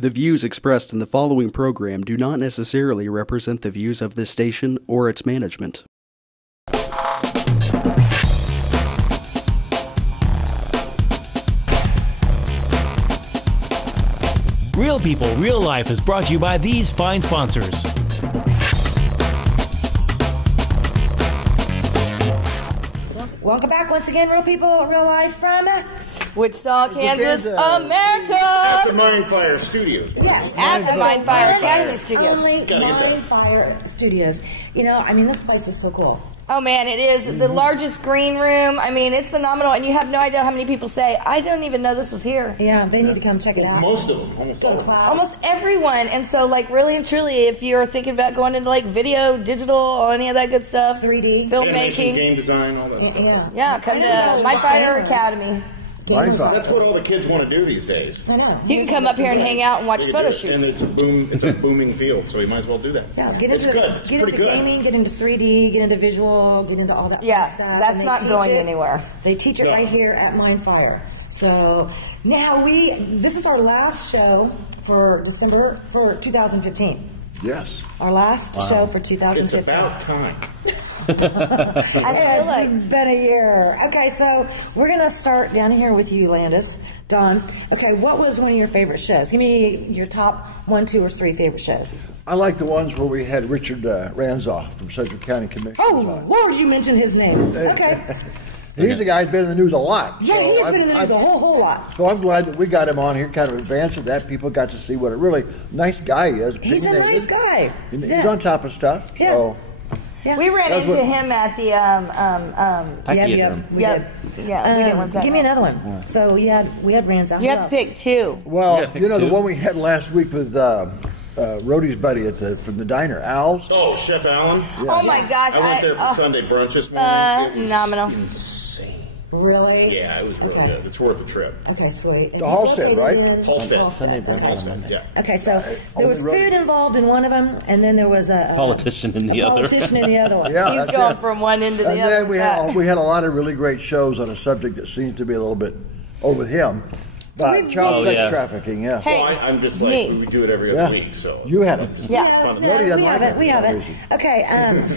The views expressed in the following program do not necessarily represent the views of this station or its management. Real People, Real Life is brought to you by these fine sponsors. Welcome back once again, Real People, Real Life from Wichita, Kansas, America. At the Mindfire Studios. Yes, At the Mindfire Academy Studios. Only Mindfire Studios. You know, I mean, this place is so cool. Oh man, it is the largest green room. I mean, it's phenomenal, and you have no idea how many people say, "I don't even know this was here." Yeah, they need to come check it out. Most of them, almost all of them. Almost everyone, and so like really and truly, if you're thinking about going into like video, digital, or any of that good stuff, 3D, filmmaking, game design, all that stuff. Yeah, come to Mindfire Academy. That's what all the kids want to do these days. I know. You can come up here and hang out and watch photo shoots. And it's a booming field, so you might as well do that. Yeah, get it's into good. Get into gaming, get into 3D, get into visual, get into all that. Yeah, that's not going anywhere. They teach it right here at Mindfire. So now this is our last show for December for 2015. Yes. Our last show for 2015. It's about time. I feel like it's been a year. Okay, so we're going to start down here with you, Landis. Don, okay, what was one of your favorite shows? Give me your top 1, 2, or 3 favorite shows. I like the ones where we had Richard Ranzoff from Central County Commission. Oh, Lord, you mentioned his name. Okay. He's the guy who's been in the news a lot. Yeah, so he's been in the news a whole lot. So I'm glad that we got him on here, kind of advancing that. People got to see what a really nice guy he is. He's a nice guy. He's on top of stuff. Yeah. So. Yeah. We ran into him at the we did one time. Give me another one. So we had Ranzoff. You have to pick 2. Well, the one we had last week with Rhodey's buddy from the diner, Al's. Oh, Chef Allen. Yeah. Oh my gosh! I went there for Sunday brunch this morning. Phenomenal. Insane. Really? Yeah, it was really good. It's worth the trip. Okay, sweet. The Halstead, right? Halstead. Sunday brunch. Halstead, yeah. Okay, so there was food involved in one of them, and then there was a politician in the other. Politician in the other one. Yeah, he's going from one end to the other. And then we had a lot of really great shows on a subject that seems to be a little bit over him. But child sex trafficking, yeah. Hey, well, I'm just like, we do it every other week, so. You had it. Yeah. We have it. Okay,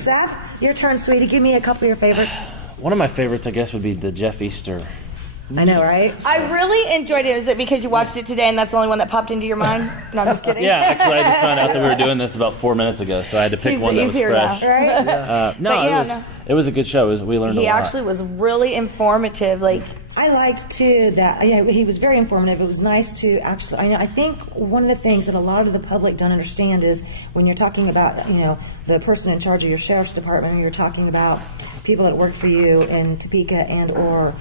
Seth, your turn, sweetie. Give me a couple of your favorites. One of my favorites, I guess, would be the Jeff Easter. I know, right? I really enjoyed it. Is it because you watched it today and that's the only one that popped into your mind? No, I'm just kidding. Yeah, actually, I just found out that we were doing this about 4 minutes ago, so I had to pick one that was fresh. Now, right? It was a good show. We learned a lot. He actually was really informative. Like, I liked too that he was very informative. It was nice to actually. I think one of the things that a lot of the public don't understand is when you're talking about the person in charge of your sheriff's department, or you're talking about people that work for you in Topeka and or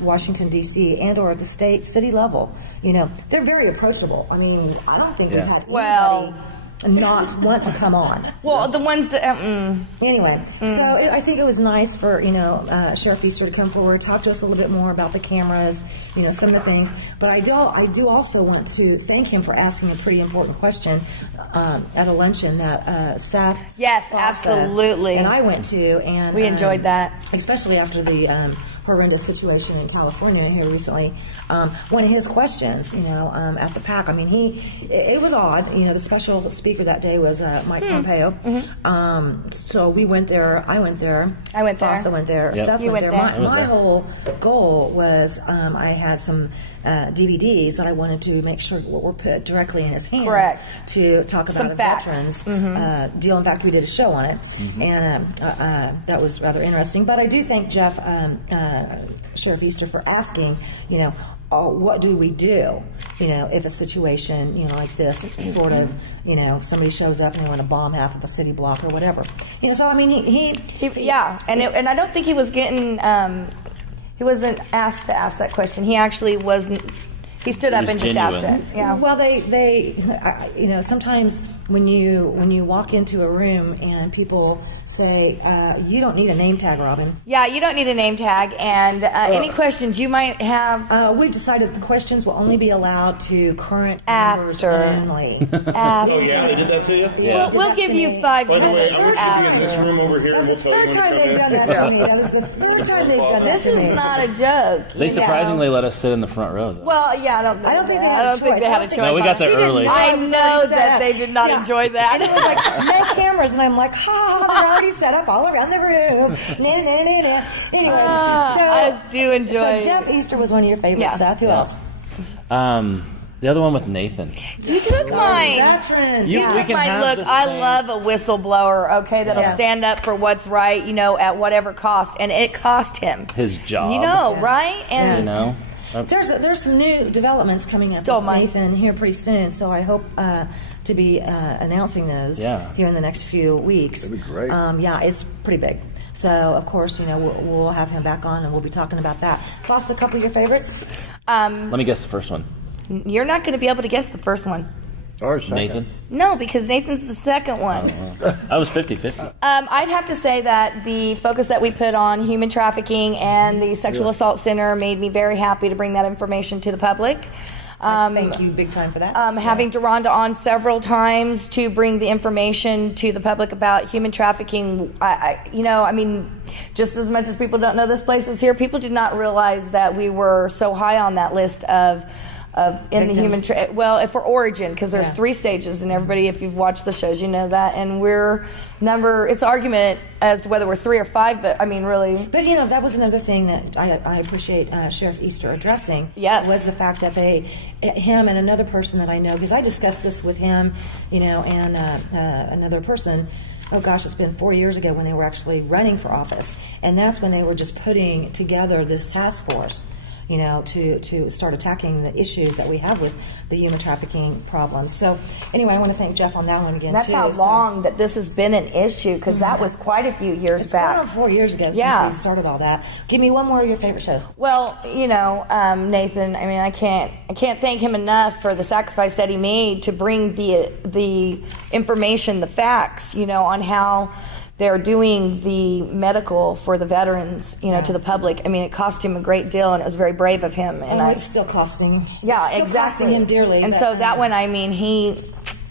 Washington D.C. and or at the city level. They're very approachable. I mean, I don't think we had anybody not want to come on. Well, the ones that anyway. So I think it was nice for Sheriff Easter to come forward, talk to us a little bit more about the cameras, some of the things. But I do also want to thank him for asking a pretty important question at a luncheon that Seth. Yes, absolutely. And I went to, and we enjoyed that, especially after the horrendous situation in California here recently. One of his questions, at the PAC. I mean, it was odd. The special speaker that day was Mike Pompeo. Mm-hmm. So we went there. I went there. Fassa went there. Yep. Seth went there. My whole goal was I had some DVDs that I wanted to make sure were put directly in his hands. Correct. To talk about a veterans deal. In fact, we did a show on it, and that was rather interesting. But I do thank Jeff, Sheriff Easter, for asking, what do we do, if a situation, like this sort of, somebody shows up and they want to bomb half of a city block or whatever. So I mean, he and I don't think he was getting. He wasn't asked to ask that question. He actually wasn't. He stood up and just asked it. Yeah. Well, they sometimes when you walk into a room and people say you don't need a name tag, Robin. Yeah, you don't need a name tag. And any questions you might have. We've decided the questions will only be allowed to current members only. Oh, yeah? They did that to you? Yeah. We'll give you 5 By the way, minutes I wish to be in this room over here, and we'll tell you when to come they've done in. that to me. That was the third time they've done that This to me. is not a joke. They surprisingly let us sit in the front row, though. Well, yeah, I don't think they had a choice. No, we got there early. I know that they did not enjoy that. And it was like, no cameras, and I'm like, they're already set up all around the room. Anyway, I do enjoy. So Jeff Easter was one of your favorites, Seth. Who else? The other one with Nathan. You took mine. Veterans. You took mine. Look, I love a whistleblower, okay, that'll stand up for what's right, at whatever cost. And it cost him. His job. Right? And There's some new developments coming up with Nathan here pretty soon, so I hope to be announcing those here in the next few weeks. That'd be great. It's pretty big. So, of course, we'll have him back on and we'll be talking about that. Boss, a couple of your favorites? Let me guess the first one. You're not going to be able to guess the first one. Or second. Nathan? No, because Nathan's the second one. I was 50-50. I'd have to say that the focus that we put on human trafficking and the Sexual Assault Center made me very happy to bring that information to the public. Thank you big time for that. Having Deronda on several times to bring the information to the public about human trafficking, just as much as people don't know this place is here, people did not realize that we were so high on that list of in the human for origin, because there's 3 stages, and everybody, if you've watched the shows, you know that, and we're it's argument as to whether we're 3 or 5, but I mean really. But that was another thing that I appreciate Sheriff Easter addressing. Yes, was the fact that him and another person that I know, because I discussed this with him, and another person. Oh gosh, it's been 4 years ago when they were actually running for office, and that's when they were just putting together this task force. To start attacking the issues that we have with the human trafficking problems. So, anyway, I want to thank Jeff on that one again. That's how long that this has been an issue, because that was quite a few years back. It's 4 years ago since we started all that. Give me one more of your favorite shows. Well, Nathan. I mean, I can't thank him enough for the sacrifice that he made to bring the information, the facts, on how they're doing the medical for the veterans, to the public. I mean, it cost him a great deal, and it was very brave of him. And it's still costing. Yeah, it's exactly. Costing him dearly. And so that one,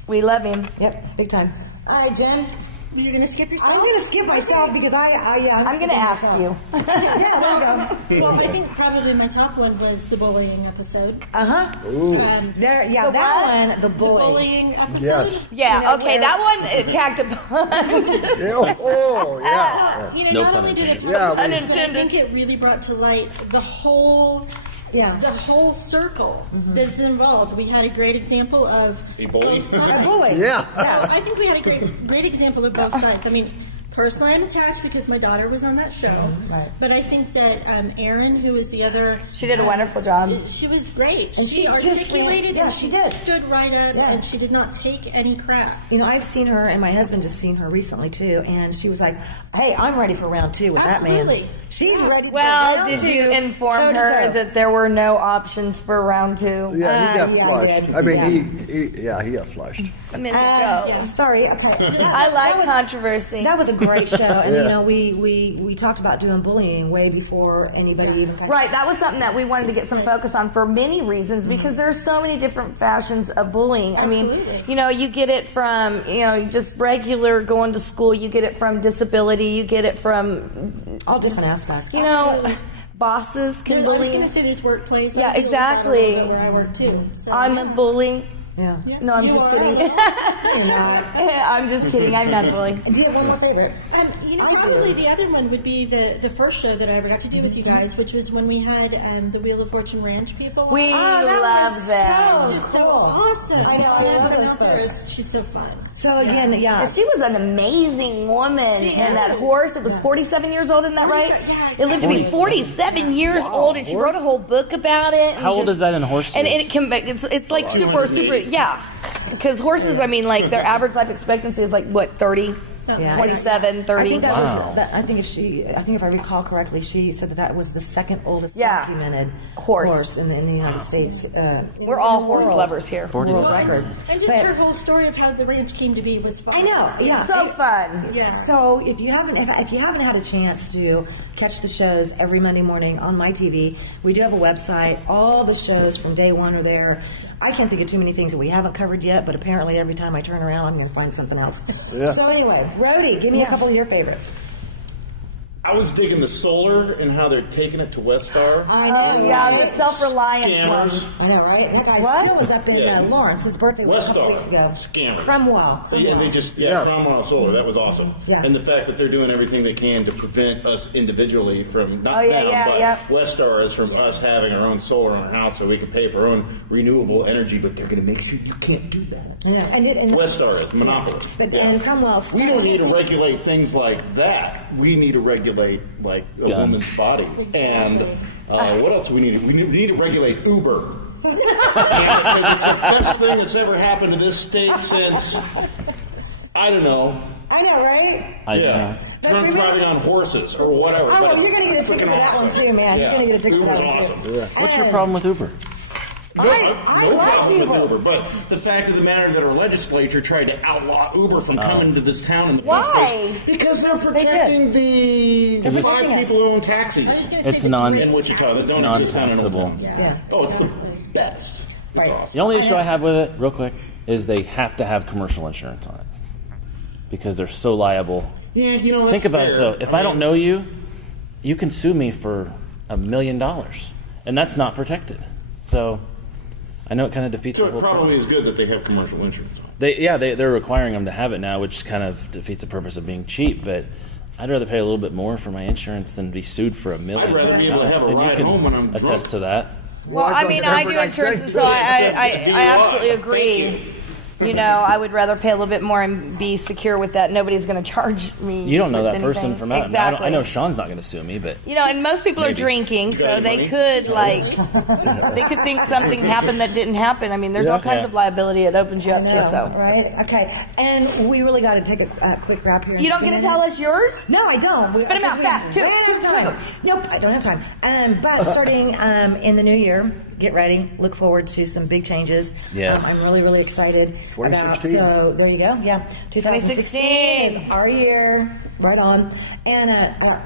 we love him. Yep, big time. All right, Jen. You're going to skip yourself? I'm going to skip myself because I'm going to ask you. Yeah, there you go. Well, I think probably my top one was the bullying episode. The bullying episode. Yes. Yeah. Okay, that one it packed a punch. No not pun only did it intended. pack a punch, but I think it really brought to light the whole circle that's involved. We had a great example of a bully. A bully. Yeah. I think we had a great example of both sides. I mean, personally, I'm attached because my daughter was on that show. Right. But I think that Erin, who was the other, she did a wonderful job. She was great. And she articulated and she stood right up and she did not take any crap. I've seen her, and my husband just seen her recently too, and she was like, "Hey, I'm ready for round 2 with that man." She's ready. Well, did you inform her that there were no options for round 2? Yeah, he got flushed. I mean, he got flushed. Miss Joe. Sorry. Okay. I like controversy. That was a great show, and we talked about doing bullying way before anybody even. Right, that was something that we wanted to get some focus on for many reasons, because there are so many different fashions of bullying. Absolutely. I mean, you get it from just regular going to school. You get it from disability. You get it from all different aspects. Bosses can bully. I was going to say there's workplace. Yeah, exactly. Where I work too. So, I'm a bully. Yeah. No, I'm just kidding. You're not. I'm just kidding. I'm not a bully. Do you have one more favorite? Probably the other one would be the first show that I ever got to do with you guys, which was when we had the Wheel of Fortune Ranch people. We love them. She's so awesome. I know. I love those folks. She's so fun. So again, she was an amazing woman. And that horse, it was 47 years old, isn't that right? Yeah, It lived to be 47 years old, and she wrote a whole book about it. How old is that in horses? And it's like super, yeah. Because horses, I mean, like their average life expectancy is like what, 30? Yeah, 27, 30. I think that was. I think if I recall correctly, she said that was the second oldest documented horse in the United States. We're all horse lovers here. World record. And just her whole story of how the ranch came to be was fun. I know. Yeah, so fun. Yeah. So if you haven't had a chance to catch the shows every Monday morning on my TV, we do have a website. All the shows from day one are there. I can't think of too many things that we haven't covered yet, but apparently every time I turn around, I'm going to find something else. Yeah. So anyway, Rhodey, give me a couple of your favorites. I was digging the solar and how they're taking it to Westar. The self-reliance ones. I know, right? That guy still was up in Lawrence. His birthday was a couple weeks ago. Scammers. Cromwell. And they just, Cromwell Solar, that was awesome. Yeah. And the fact that they're doing everything they can to prevent us individually from, not Westar is from us having our own solar on our house so we can pay for our own renewable energy, but they're going to make sure you can't do that. Yeah. And Westar is monopolist. And Cromwell. We don't need to regulate things like that. We need to regulate like a woman's body. And what else do we need? We need to regulate Uber. Because it's the best thing that's ever happened to this state since, I don't know. I know, right? Drunk driving on horses or whatever. Oh, well, you're going to get a ticket for that one too, man. You're going to get a ticket for that one awesome. too. Yeah. What's your problem with Uber? No problem with Uber, but the fact of the matter that our legislature tried to outlaw Uber from coming to this town in the first place. Because they're protecting the 5 people who own taxis It's in Wichita that don't exist down in Old Town. Yeah. Oh, it's the best. It's awesome. The only issue I have with it, real quick, is they have to have commercial insurance on it because they're so liable. Yeah, you know, that's Think about fair. it though. If I don't know you, you can sue me for $1 million, and that's not protected. So I know it kind of defeats So the whole it probably purpose. is good that they have commercial insurance on it. They're requiring them to have it now, which kind of defeats the purpose of being cheap. But I'd rather pay a little bit more for my insurance than be sued for $1 million. I'd rather be able to have a And you ride can home when I'm attest drunk. to that. Well, I mean, I do insurance, and so I absolutely agree. You know, I would rather pay a little bit more and be secure with that. Nobody's going to charge me. You don't know with that anything. person from out. Exactly. I know Sean's not going to sue me, but You know, and most people are drinking, so they could they could think something happened that didn't happen. I mean, there's all kinds of liability it opens you up to. So right? Okay. And we really got to take a quick wrap here. you don't get to tell us yours? No, I don't. Spit them out fast. Two of of them. Nope, I don't have time. But starting in the new year, get ready. Look forward to some big changes. Yes. I'm really, really excited 2016. about. So there you go. Yeah, 2016, our year. Right on. And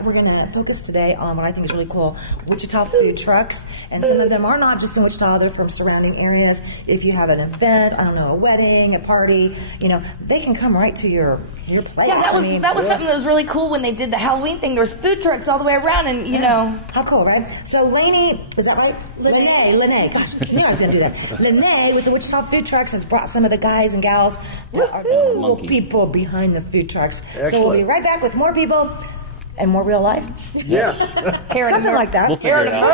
we're going to focus today on what I think is really cool, Wichita food trucks. And some of them are not just in Wichita, they're from surrounding areas. If you have an event, I don't know, a wedding, a party, you know, they can come right to your place. Yeah, that was something that was really cool when they did the Halloween thing. There was food trucks all the way around, and you know. How cool, right? So Lainey, is that right? Lene. Gosh, I knew I was going to do that. Lene with the Wichita food trucks has brought some of the guys and gals that are the cool people behind the food trucks. Excellent. So we'll be right back with more people and more real life. Yes. Something like that. We'll figure it out.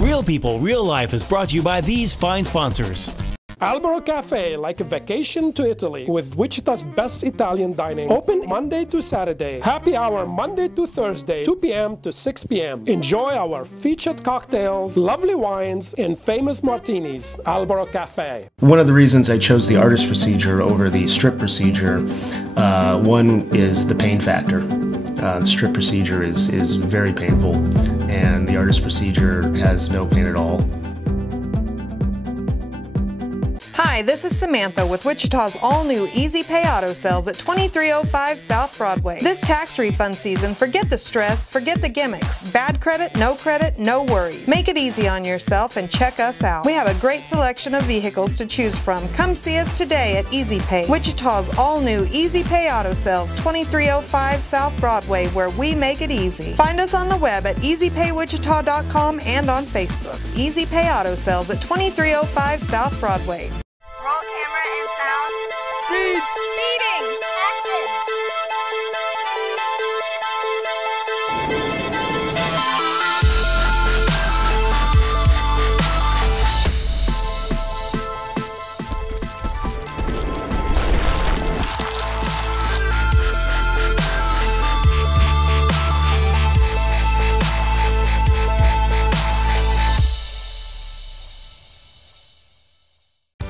Real People, Real Life is brought to you by these fine sponsors. Albero Cafe, like a vacation to Italy, with Wichita's best Italian dining. Open Monday to Saturday. Happy hour Monday to Thursday, 2 p.m. to 6 p.m. Enjoy our featured cocktails, lovely wines, and famous martinis. Albero Cafe. One of the reasons I chose the artist procedure over the strip procedure, one is the pain factor. The strip procedure is very painful, and the artist procedure has no pain at all. Hi, this is Samantha with Wichita's all-new Easy Pay Auto Sales at 2305 South Broadway. This tax refund season, forget the stress, forget the gimmicks. Bad credit, no worries. Make it easy on yourself and check us out. We have a great selection of vehicles to choose from. Come see us today at Easy Pay, Wichita's all-new Easy Pay Auto Sales, 2305 South Broadway, where we make it easy. Find us on the web at easypaywichita.com and on Facebook. Easy Pay Auto Sales at 2305 South Broadway. Roll camera and sound. Speed! Speeding! Action!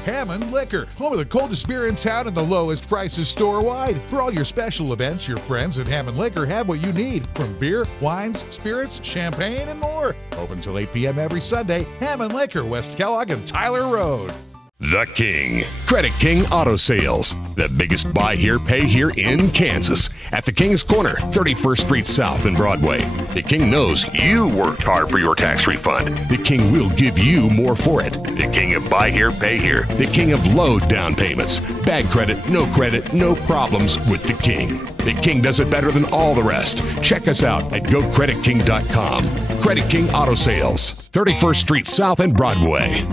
Hammond Liquor, home of the coldest beer in town and the lowest prices store-wide. For all your special events, your friends at Hammond Liquor have what you need, from beer, wines, spirits, champagne, and more. Open till 8 p.m. every Sunday. Hammond Liquor, West Kellogg and Tyler Road. The King. Credit King Auto Sales. The biggest buy here, pay here in Kansas. At the King's Corner, 31st Street South and Broadway. The King knows you worked hard for your tax refund. The King will give you more for it. The King of buy here, pay here. The King of low down payments. Bad credit, no problems with the King. The King does it better than all the rest. Check us out at GoCreditKing.com. Credit King Auto Sales, 31st Street South and Broadway.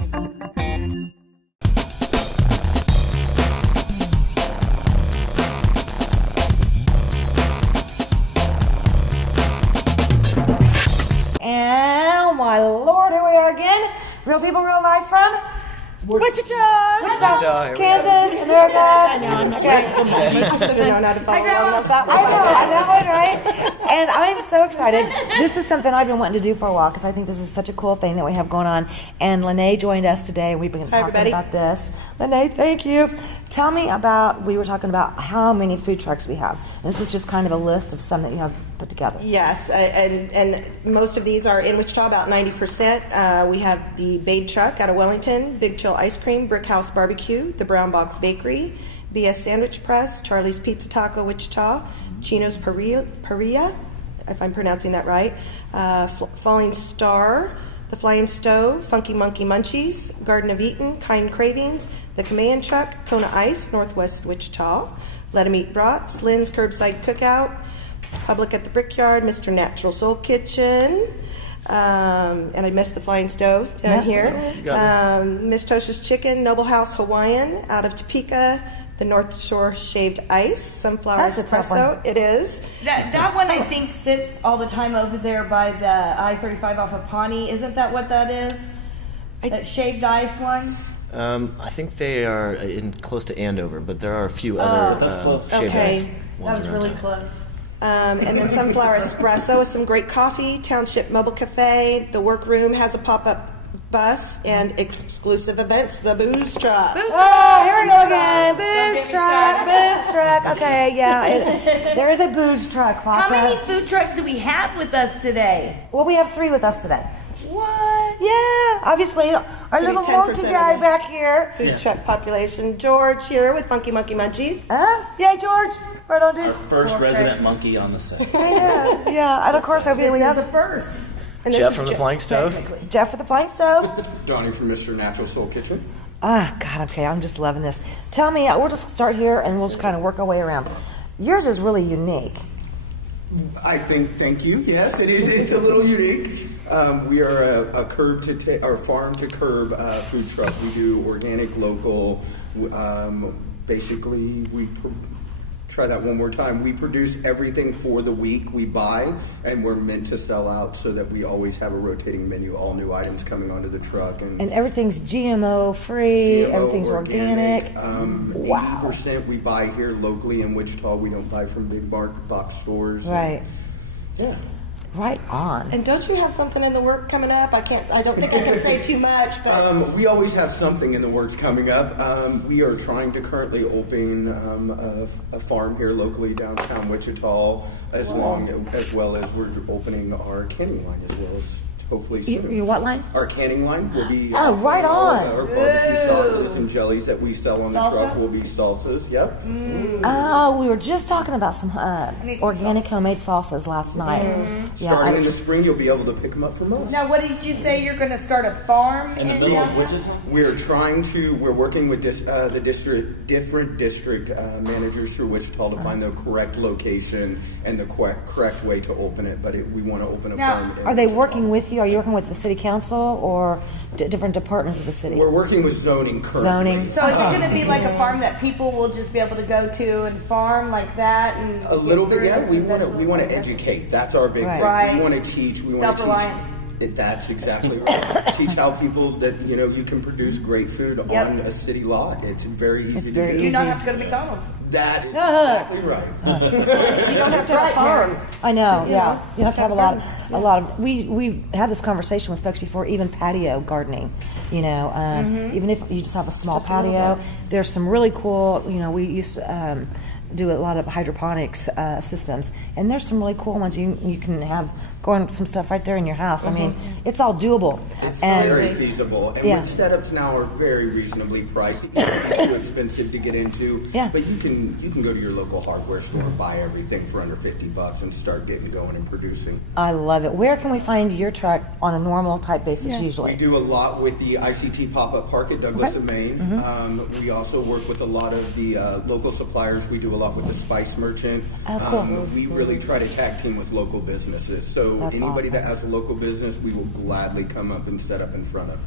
And, oh my Lord, here we are again. Real people, real life from Wichita, Kansas, America. I know, I'm not okay. I know, right? And I'm so excited. This is something I've been wanting to do for a while because I think this is such a cool thing that we have going on. And Lene joined us today, and we've been talking about this. Lene, thank you. Tell me about, we were talking about how many food trucks we have. And this is just kind of a list of some that you have put together. Yes, and most of these are in Wichita, about 90%. We have the Babe Truck out of Wellington, Big Chill Ice Cream, Brick House Barbecue, the Brown Box Bakery, BS Sandwich Press, Charlie's Pizza Taco Wichita, Chino's Paria, if I'm pronouncing that right, Falling Star, The Flying Stove, Funky Monkey Munchies, Garden of Eden, Kind Cravings, The Command Truck, Kona Ice, Northwest Wichita, Let 'em Eat Brats, Lynn's Curbside Cookout, Public at the Brickyard, Mr. Natural Soul Kitchen, and I missed the Flying Stove down here, Miss Tosha's Chicken, Noble House Hawaiian out of Topeka, the North Shore Shaved Ice, Sunflower Espresso. It is. That one I think sits all the time over there by the I-35 off of Pawnee. Isn't that what that is? That shaved ice one? I think they are close to Andover, but there are a few other shaved ice ones. That was really close. And then Sunflower Espresso with some great coffee, Township Mobile Cafe, the Workroom has a pop-up bus, and exclusive events, the Booze Truck. Oh, here we go again. Booze truck. Okay, yeah. There is a booze truck. How many food trucks do we have with us today? Well, we have 3 with us today. What? Yeah, obviously, our little monkey guy back here. Food truck population. George here with Funky Monkey Munchies. Yay, George. Right on, dude. Our first resident monkey on the set. Yeah, and of course over here we have the first. And Jeff from the Flying Stove. Jeff with the Flying Stove. Donnie from Mr. Natural Soul Kitchen. God, okay, I'm just loving this. Tell me, we'll just start here and we'll just kind of work our way around. Yours is really unique. I think, thank you. Yes, it is. It's a little unique. We are a farm to curb food truck. We do organic, local. Basically, we try that one more time. We produce everything for the week we buy, and we're meant to sell out so that we always have a rotating menu, all new items coming onto the truck. And everything's GMO free, everything's organic. 80% we buy here locally in Wichita. We don't buy from big box stores. Right. Yeah. Right on. And don't you have something in the work coming up? I don't think I can say too much, but we always have something in the works coming up. We are trying to currently open a farm here locally downtown Wichita, as well as we're opening our canning line as well as hopefully soon. Your what line? Our canning line will be right on. Our barbecue sauces and jellies that we sell on the truck will be salsas. Yep. Oh, we were just talking about some organic homemade salsas last night. Yeah, starting in the spring, you'll be able to pick them up from us. Now, what did you say? You're going to start a farm in the middle of Wichita? We're working with the different district managers through Wichita to find the correct location and the correct way to open it. But we want to open a farm. Are they working with you? Are you working with the city council or different departments of the city? We're working with zoning currently. Zoning. So it's going to be like a farm that people will just be able to go to and farm like that? And a little bit, yeah. We want to educate. That's our big thing. Right. We want to teach. We want self-reliance. That's exactly right. Teach how people that you can produce great food on a city lot. It's very easy to do. You don't have to go to McDonald's. That is exactly right. You don't have to have a farm. I know. Yeah, you have to have a lot of. We had this conversation with folks before, even patio gardening. Even if you just have a small patio, there's some really cool. We used to do a lot of hydroponics systems, and there's some really cool ones you can have growing some stuff right there in your house. I mean, it's all doable. It's very feasible, and which setups now are very reasonably priced. It's too expensive to get into, but you can go to your local hardware store and buy everything for under $50 and start getting going and producing. I love it. Where can we find your truck on a normal type basis usually? We do a lot with the ICT pop-up park at Douglas and Maine. We also work with a lot of the local suppliers. We do a lot with the Spice Merchant. Cool. We really try to tag team with local businesses. So anybody that has a local business, we will gladly come up and set up in front of.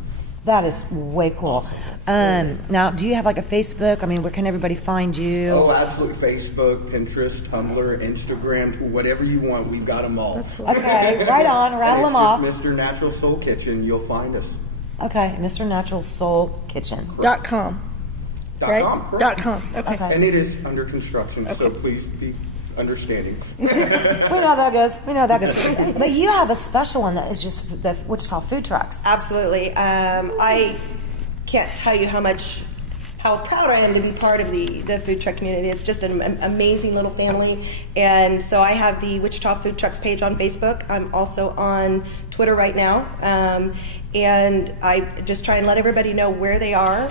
That is way cool. Now, do you have like a Facebook? I mean, where can everybody find you? Oh, absolutely. Facebook, Pinterest, Tumblr, Instagram, Whatever you want. We've got them all. Okay, right on. Rattle them off. Mr. Natural Soul Kitchen. You'll find us. Okay, Mr. Natural Soul Kitchen. .com. Right? Correct. .com. Okay. And it is under construction, so please be understanding. We know how that goes. But you have a special one that is just the Wichita food trucks. Absolutely. I can't tell you how proud I am to be part of the food truck community. It's just an amazing little family. And so I have the Wichita Food Trucks page on Facebook. I'm also on Twitter right now. And I just try and let everybody know where they are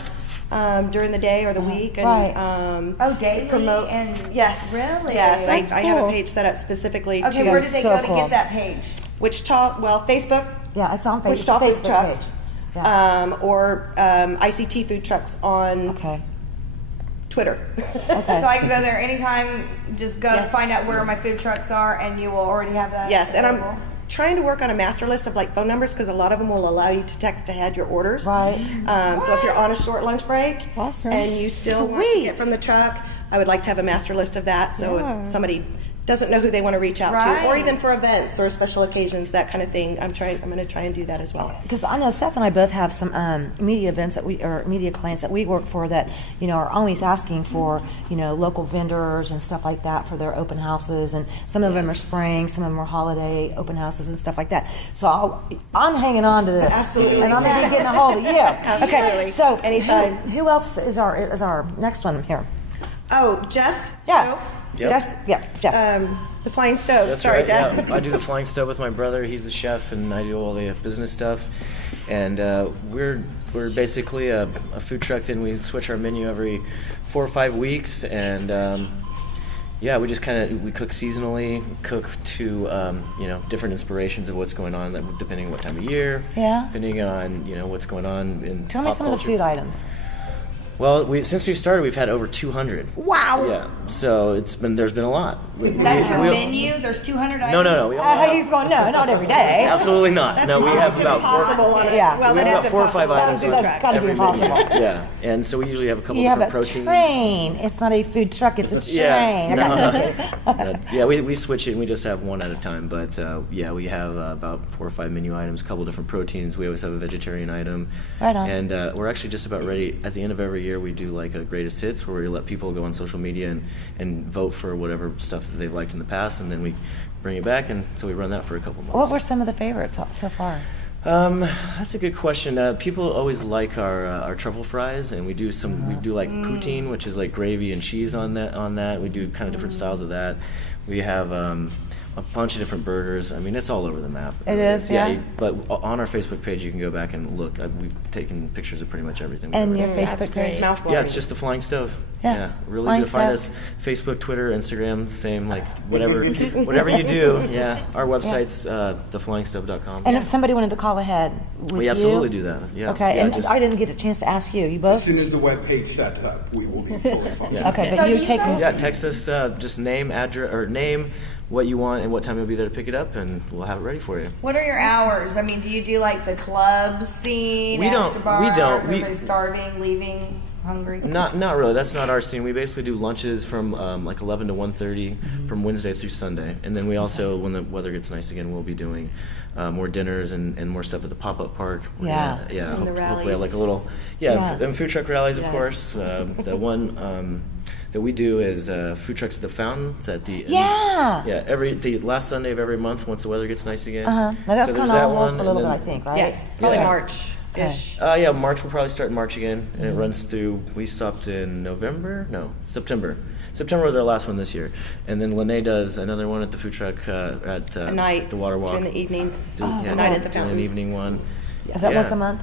during the day or the week. And, daily? Promote. Yes. Really? Yes. I have a page set up specifically Okay, where do they go to get that page? Wichita, Facebook. Yeah, it's on Facebook. Wichita Food Facebook Trucks. page. Yeah. Or ICT Food Trucks on Twitter. So I can go there anytime, just go to find out where my food trucks are, and you will already have that. Yes, and I'm trying to work on a master list of phone numbers, because a lot of them will allow you to text ahead your orders. Right. So if you're on a short lunch break and you still want to get from the truck, I would like to have a master list of that, so if somebody doesn't know who they want to reach out to, or even for events or special occasions, that kind of thing. I'm going to try and do that as well. Because I know Seth and I both have some media events or media clients that we work for that are always asking for local vendors and stuff like that for their open houses, and some of them are spring, some of them are holiday open houses and stuff like that. So I'm hanging on to this, absolutely, and I'm going to be getting a hold of you. Absolutely. Okay, so anytime. Who else is our next one here? Oh, Jeff. Yeah. Yep. Jeff. The Flying Stove. That's Sorry, right. Jeff. Yeah. I do the Flying Stove with my brother. He's the chef, and I do all the business stuff. And we're basically a food truck. Then we switch our menu every 4 or 5 weeks, and we just we cook seasonally, cook to different inspirations of what's going on, depending on what time of year. Yeah. Depending on what's going on in. Tell me some of the food items. Well, since we started, we've had over 200. Wow! Yeah, so there's been a lot. That's your menu? There's 200 items? No. He's going, no, not every day. Absolutely not. No, we have about four or five items. That's got to be impossible. Yeah, and so we usually have a couple you different have a proteins. Train. It's not a food truck, it's a train. Yeah, we switch it and we just have one at a time. But we have about 4 or 5 menu items, a couple different proteins. We always have a vegetarian item. Right on. And we're actually just about ready. At the end of every year, we do like a greatest hits where we let people go on social media and vote for whatever stuff that they've liked in the past, and then we bring it back, and so we run that for a couple months. What were some of the favorites so far? That's a good question. People always like our truffle fries, and we do like poutine, which is like gravy and cheese on that. We do kind of different styles of that. We have a bunch of different burgers. I mean, it's all over the map. It is, yeah. But on our Facebook page, you can go back and look. We've taken pictures of pretty much everything. And your Facebook page? Yeah, it's just the Flying Stove. Yeah, really Flying easy to find Stove. us. Facebook, Twitter, Instagram, same, whatever you do. Yeah, our website's theflyingstove.com. And if somebody wanted to call ahead with we absolutely do that. Yeah. Okay, yeah, and I didn't get a chance to ask you. You both? As soon as the web page sets up, we will be fully fine. Yeah. Okay, but you take me. Yeah, text us just name, address, or name, what you want, and what time you'll be there to pick it up, and we'll have it ready for you. What are your hours? I mean, do you do the club scene? We don't. Bars, We don't. Everybody's starving, leaving. hungry? Not really. That's not our scene. We basically do lunches from like 11 to 1:30 from Wednesday through Sunday, and then we also, when the weather gets nice again, we'll be doing more dinners and more stuff at the pop-up park. Yeah. Hopefully like a little and food truck rallies, of course. The one that we do is food trucks at the fountain. It's at the the last Sunday of every month once the weather gets nice again. Now that's so kind of on for a little bit, I think, right? Yes, probably March-ish. March. We'll probably start in March again, and it runs through. We stopped in September. September was our last one this year, and then Lene does another one at the food truck at night, the Water Walk in the evenings. Night at the fountains. An evening one. Is that once a month?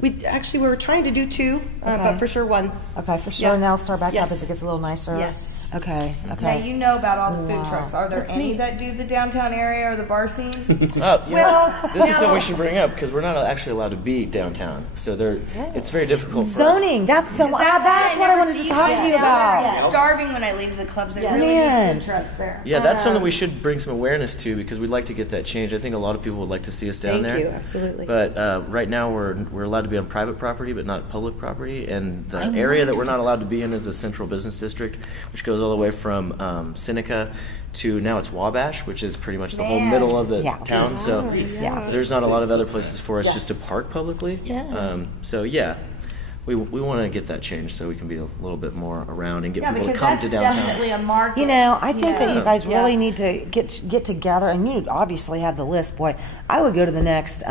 We were trying to do 2, but for sure 1. Okay, for sure. Now start back up as it gets a little nicer. Yes. Okay. Now you know about all the food trucks. Are there any that do the downtown area or the bar scene? This is something we should bring up because we're not actually allowed to be downtown, so it's very difficult for zoning. That's what I wanted to talk to you about. I'm starving when I leave the clubs. They really need food trucks there. Yeah, that's something we should bring some awareness to because we'd like to get that changed. I think a lot of people would like to see us down there. Thank you, absolutely. But right now we're allowed to be on private property, but not public property, and the area that we're not allowed to be in is the Central Business District, which goes all the way from Seneca to now it's Wabash, which is pretty much the whole middle of the town. So there's not a lot of other places for us just to park publicly. We want to get that changed so we can be a little bit more around and get people to come to downtown. Definitely a market. I think that you guys really need to get together, and you obviously have the list. Boy, I would go to the next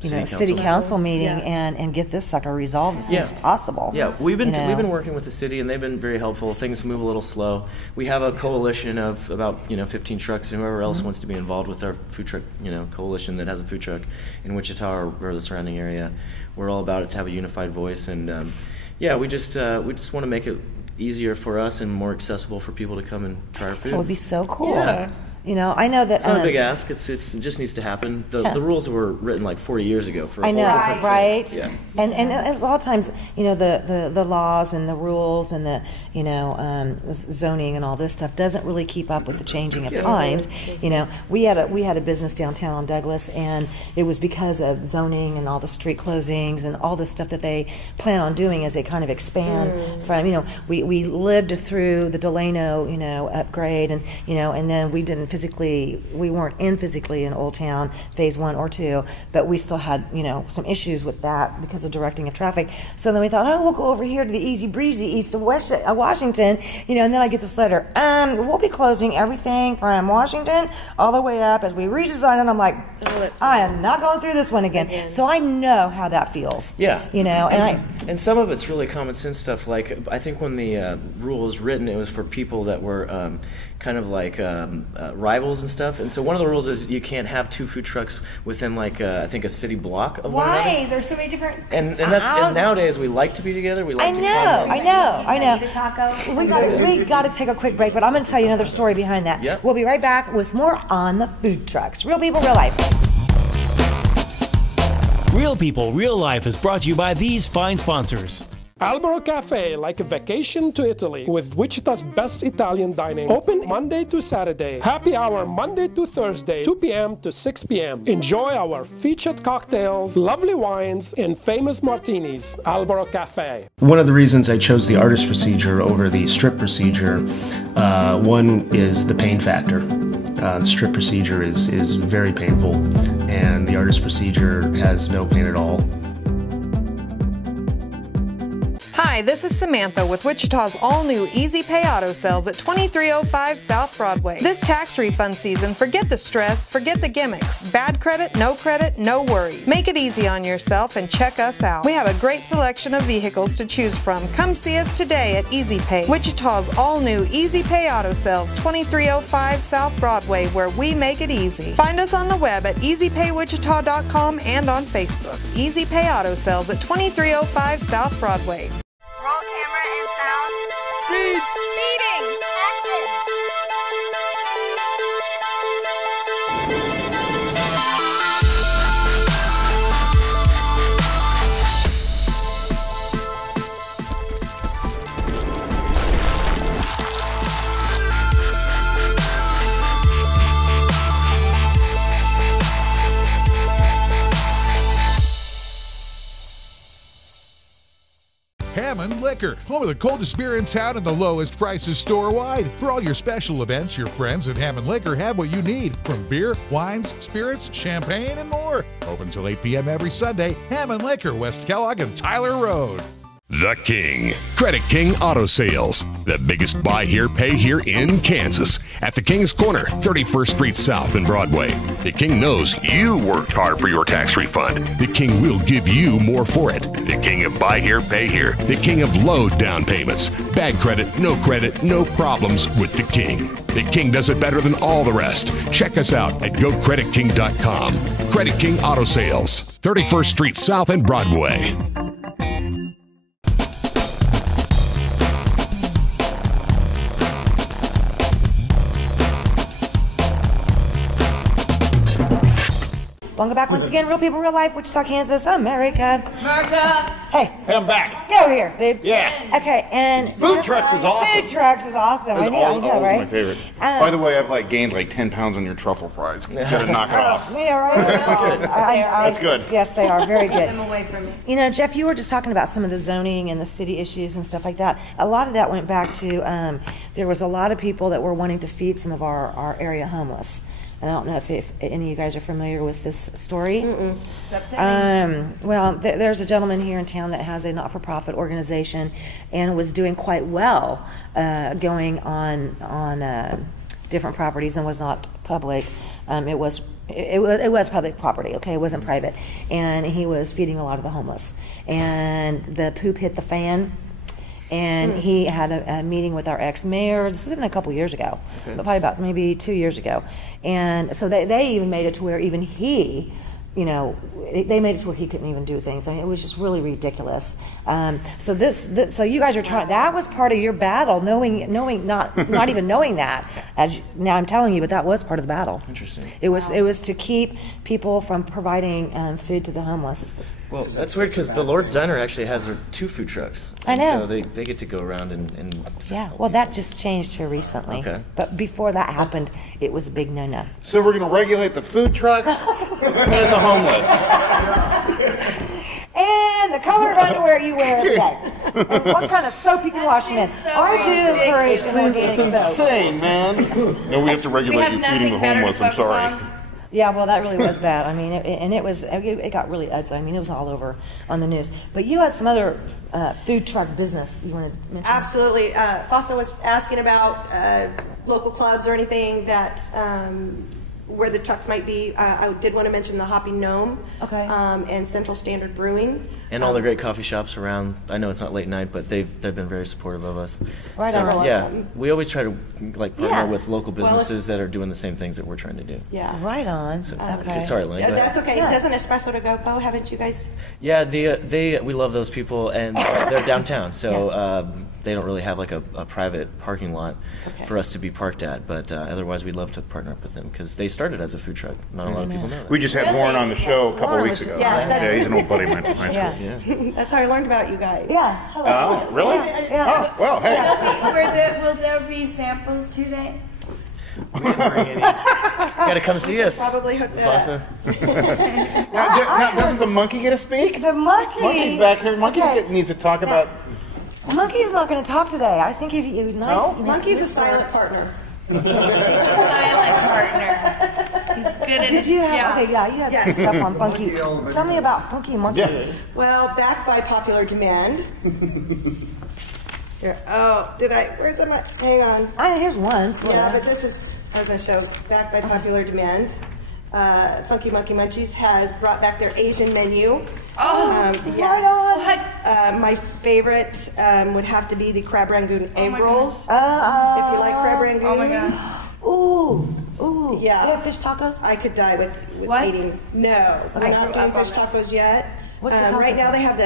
city council meeting and get this sucker resolved as soon as possible. Yeah, we've been working with the city, and they've been very helpful. Things move a little slow. We have a coalition of about 15 trucks, and whoever else wants to be involved with our food truck coalition that has a food truck in Wichita or the surrounding area. We're all about it to have a unified voice, and we just want to make it easier for us and more accessible for people to come and try our food. That would be so cool. Yeah. I know that it's not a big ask. It just needs to happen. The rules were written like 40 years ago for. I know, right? Yeah. And a lot of times, the laws and the rules and the zoning and all this stuff doesn't really keep up with the changing of times. We had a business downtown on Douglas, and it was because of zoning and all the street closings and all the stuff that they plan on doing as they kind of expand from. We lived through the Delano upgrade, and then we didn't we weren't physically in Old Town phase 1 or 2, but we still had some issues with that because of directing of traffic. So then we thought, we'll go over here to the easy breezy east of Washington, and then I get this letter, we'll be closing everything from Washington all the way up as we redesign it. I'm like, I am not going through this one again. So I know how that feels. Yeah, and some of it's really common sense stuff. Like I think when the rule was written, it was for people that were kind of like rivals and stuff. And so one of the rules is you can't have 2 food trucks within like I think a city block of one another. Why? There's so many different. And nowadays we like to be together. We like I know. Eat a taco. We got to take a quick break, but I'm going to tell you another story behind that. Yep. We'll be right back with more on the food trucks. Real people, real life. Real People, Real Life is brought to you by these fine sponsors. Albero Cafe, like a vacation to Italy, with Wichita's best Italian dining. Open Monday to Saturday. Happy hour Monday to Thursday, 2 p.m. to 6 p.m. Enjoy our featured cocktails, lovely wines, and famous martinis. Albero Cafe. One of the reasons I chose the artist procedure over the strip procedure, one is the pain factor. The strip procedure is very painful, and the artist procedure has no pain at all. Hi, this is Samantha with Wichita's all-new Easy Pay Auto Sales at 2305 South Broadway. This tax refund season, forget the stress, forget the gimmicks. Bad credit, no worries. Make it easy on yourself and check us out. We have a great selection of vehicles to choose from. Come see us today at Easy Pay, Wichita's all-new Easy Pay Auto Sales, 2305 South Broadway, where we make it easy. Find us on the web at easypaywichita.com and on Facebook. Easy Pay Auto Sales at 2305 South Broadway. Roll camera and sound. Speed! Speeding! Action! Hammond Liquor, home of the coldest beer in town and the lowest prices store-wide. For all your special events, your friends at Hammond Liquor have what you need, from beer, wines, spirits, champagne, and more. Open till 8 p.m. every Sunday. Hammond Liquor, West Kellogg and Tyler Road. The King. Credit King Auto Sales. The biggest buy here, pay here in Kansas. At the King's Corner, 31st Street South and Broadway. The King knows you worked hard for your tax refund. The King will give you more for it. The King of buy here, pay here. The King of low down payments. Bad credit, no problems with the King. The King does it better than all the rest. Check us out at GoCreditKing.com. Credit King Auto Sales, 31st Street South and Broadway. Welcome back once again, Real People, Real Life, Wichita, Kansas, America. America. Hey. Hey, I'm back. Get over here, dude. Yeah. Okay, and Food trucks is awesome. Food trucks is awesome. That's I know, right? my favorite. By the way, I've gained 10 pounds on your truffle fries. Gotta knock it off. Yeah, right? That's good. Yes, they are very good. Get them away from me. You know, Jeff, you were just talking about some of the zoning and the city issues and stuff like that. A lot of that went back to there was a lot of people that were wanting to feed some of our area homeless. And I don't know if any of you guys are familiar with this story. Well, there's a gentleman here in town that has a not-for-profit organization and was doing quite well going on different properties and was not public. It was public property, okay? It wasn't private. And he was feeding a lot of the homeless. And the poop hit the fan. And he had a meeting with our ex-mayor. This was even a couple years ago, but probably about maybe 2 years ago. And so they even made it to where even he, they made it to where he couldn't even do things. I mean, it was just really ridiculous. So you guys are trying. That was part of your battle, knowing not even knowing that. As now I'm telling you, but that was part of the battle. Interesting. It was to keep people from providing food to the homeless. Well, that's weird because the Lord's Diner actually has 2 food trucks. I know. So they get to go around and yeah. Well, that just changed here recently. Okay. But before that happened, it was a big no-no. So we're going to regulate the food trucks and the homeless. And the color of underwear you wear every day. And what kind of soap you can wash them in. I do encourage organic soap. It's insane, man. No, we have to regulate you feeding the homeless. I'm sorry. Yeah, well, that really was bad. I mean, it got really ugly. I mean, it was all over on the news. But you had some other food truck business you wanted to mention. Absolutely. Fossa was asking about local clubs or anything that where the trucks might be. I did want to mention the Hopping Gnome, and Central Standard Brewing, and all the great coffee shops around. I know it's not late night, but they've been very supportive of us. Right on. Yeah, we always try to partner with local businesses that are doing the same things that we're trying to do. Yeah, right on. So, okay, sorry, Lynn. That's okay. Doesn't Espresso to Go? Haven't you guys? Yeah, we love those people, and they're downtown, so they don't really have a private parking lot for us to be parked at. But otherwise, we'd love to partner up with them because they started as a food truck. Not a lot of people know that. We just had Warren on the show a couple of weeks ago. Yeah, he's an old buddy of mine from high school. Yeah. That's how I learned about you guys. Yeah. Hello. Oh, really? Yeah. Oh, well, hey. Will there be samples today? We didn't bring any. Gotta come see us. Probably hook that up. Now, doesn't the monkey get to speak? The monkey. Monkey's back here. Monkey needs to talk about. Monkey's not going to talk today. I think if you nice. No? Monkey's a silent partner. Silent partner. He's good at his job. Okay, yeah, you had some stuff on Funky. Tell me about Funky Monkey. Yeah. Well, backed by popular demand. Here, where's my, hang on. Here's one. But this is, I was going to show, backed by popular demand. Funky Monkey Munchies has brought back their Asian menu. Yes. My favorite would have to be the crab rangoon egg rolls. If you like crab rangoon. Oh my god. Ooh. Yeah. You have fish tacos? I could die with eating. No, we're not doing fish tacos yet. What's the taco? Right now they have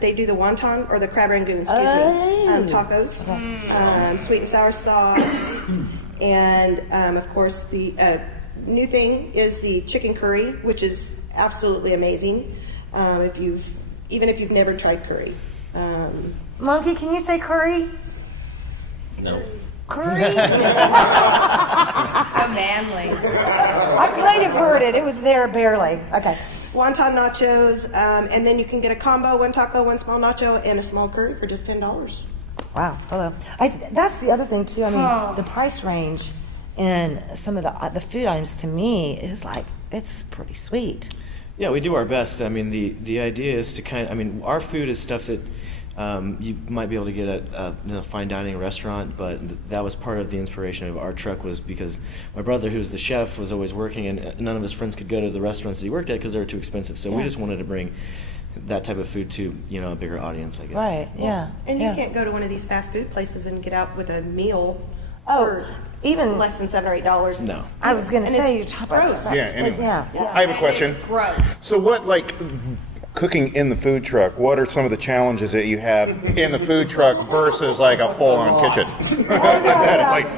they do the wonton or the crab rangoon, tacos, sweet and sour sauce, and of course the new thing is the chicken curry, which is absolutely amazing. Even if you've never tried curry. Monkey, can you say curry? No. Curry? So manly. I might have heard it. It was there barely. Okay. wonton nachos, and then you can get a combo, 1 taco, 1 small nacho, and a small curry for just $10. Wow, hello. That's the other thing too. I mean, the price range in some of the food items to me is like, it's pretty sweet. Yeah, we do our best. I mean, the idea is to our food is stuff that you might be able to get at a fine dining restaurant, but that was part of the inspiration of our truck, was because my brother, who was the chef, was always working, and none of his friends could go to the restaurants that he worked at because they were too expensive. So we just wanted to bring that type of food to a bigger audience, I guess. Right. Yeah. And you can't go to one of these fast food places and get out with a meal. Even less than $7 or $8. No. I was going to say, it's gross. Yeah, anyway. yeah. I have a question. It's gross. So what, like, cooking in the food truck, what are some of the challenges that you have in the food truck versus like a full-on kitchen? It's like,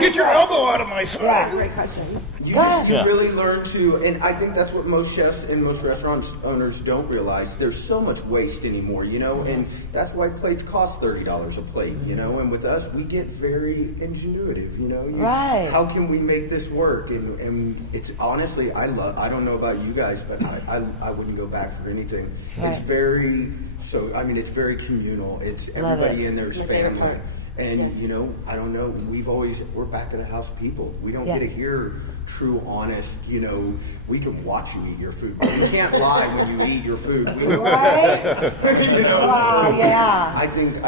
get your elbow out of my side. Yeah. Great question. You really learn to, and I think that's what most chefs and most restaurant owners don't realize. There's so much waste anymore, and that's why plates cost $30 a plate, and with us, we get very ingenuitive, Right. How can we make this work? And it's honestly, I don't know about you guys, but I wouldn't go back for anything. Right. It's very, it's very communal. It's everybody in there's family. And, I don't know, we're back of the house people. We don't get to hear true, honest, we can watch you eat your food, but you can't lie when you eat your food. Right? Wow, yeah. I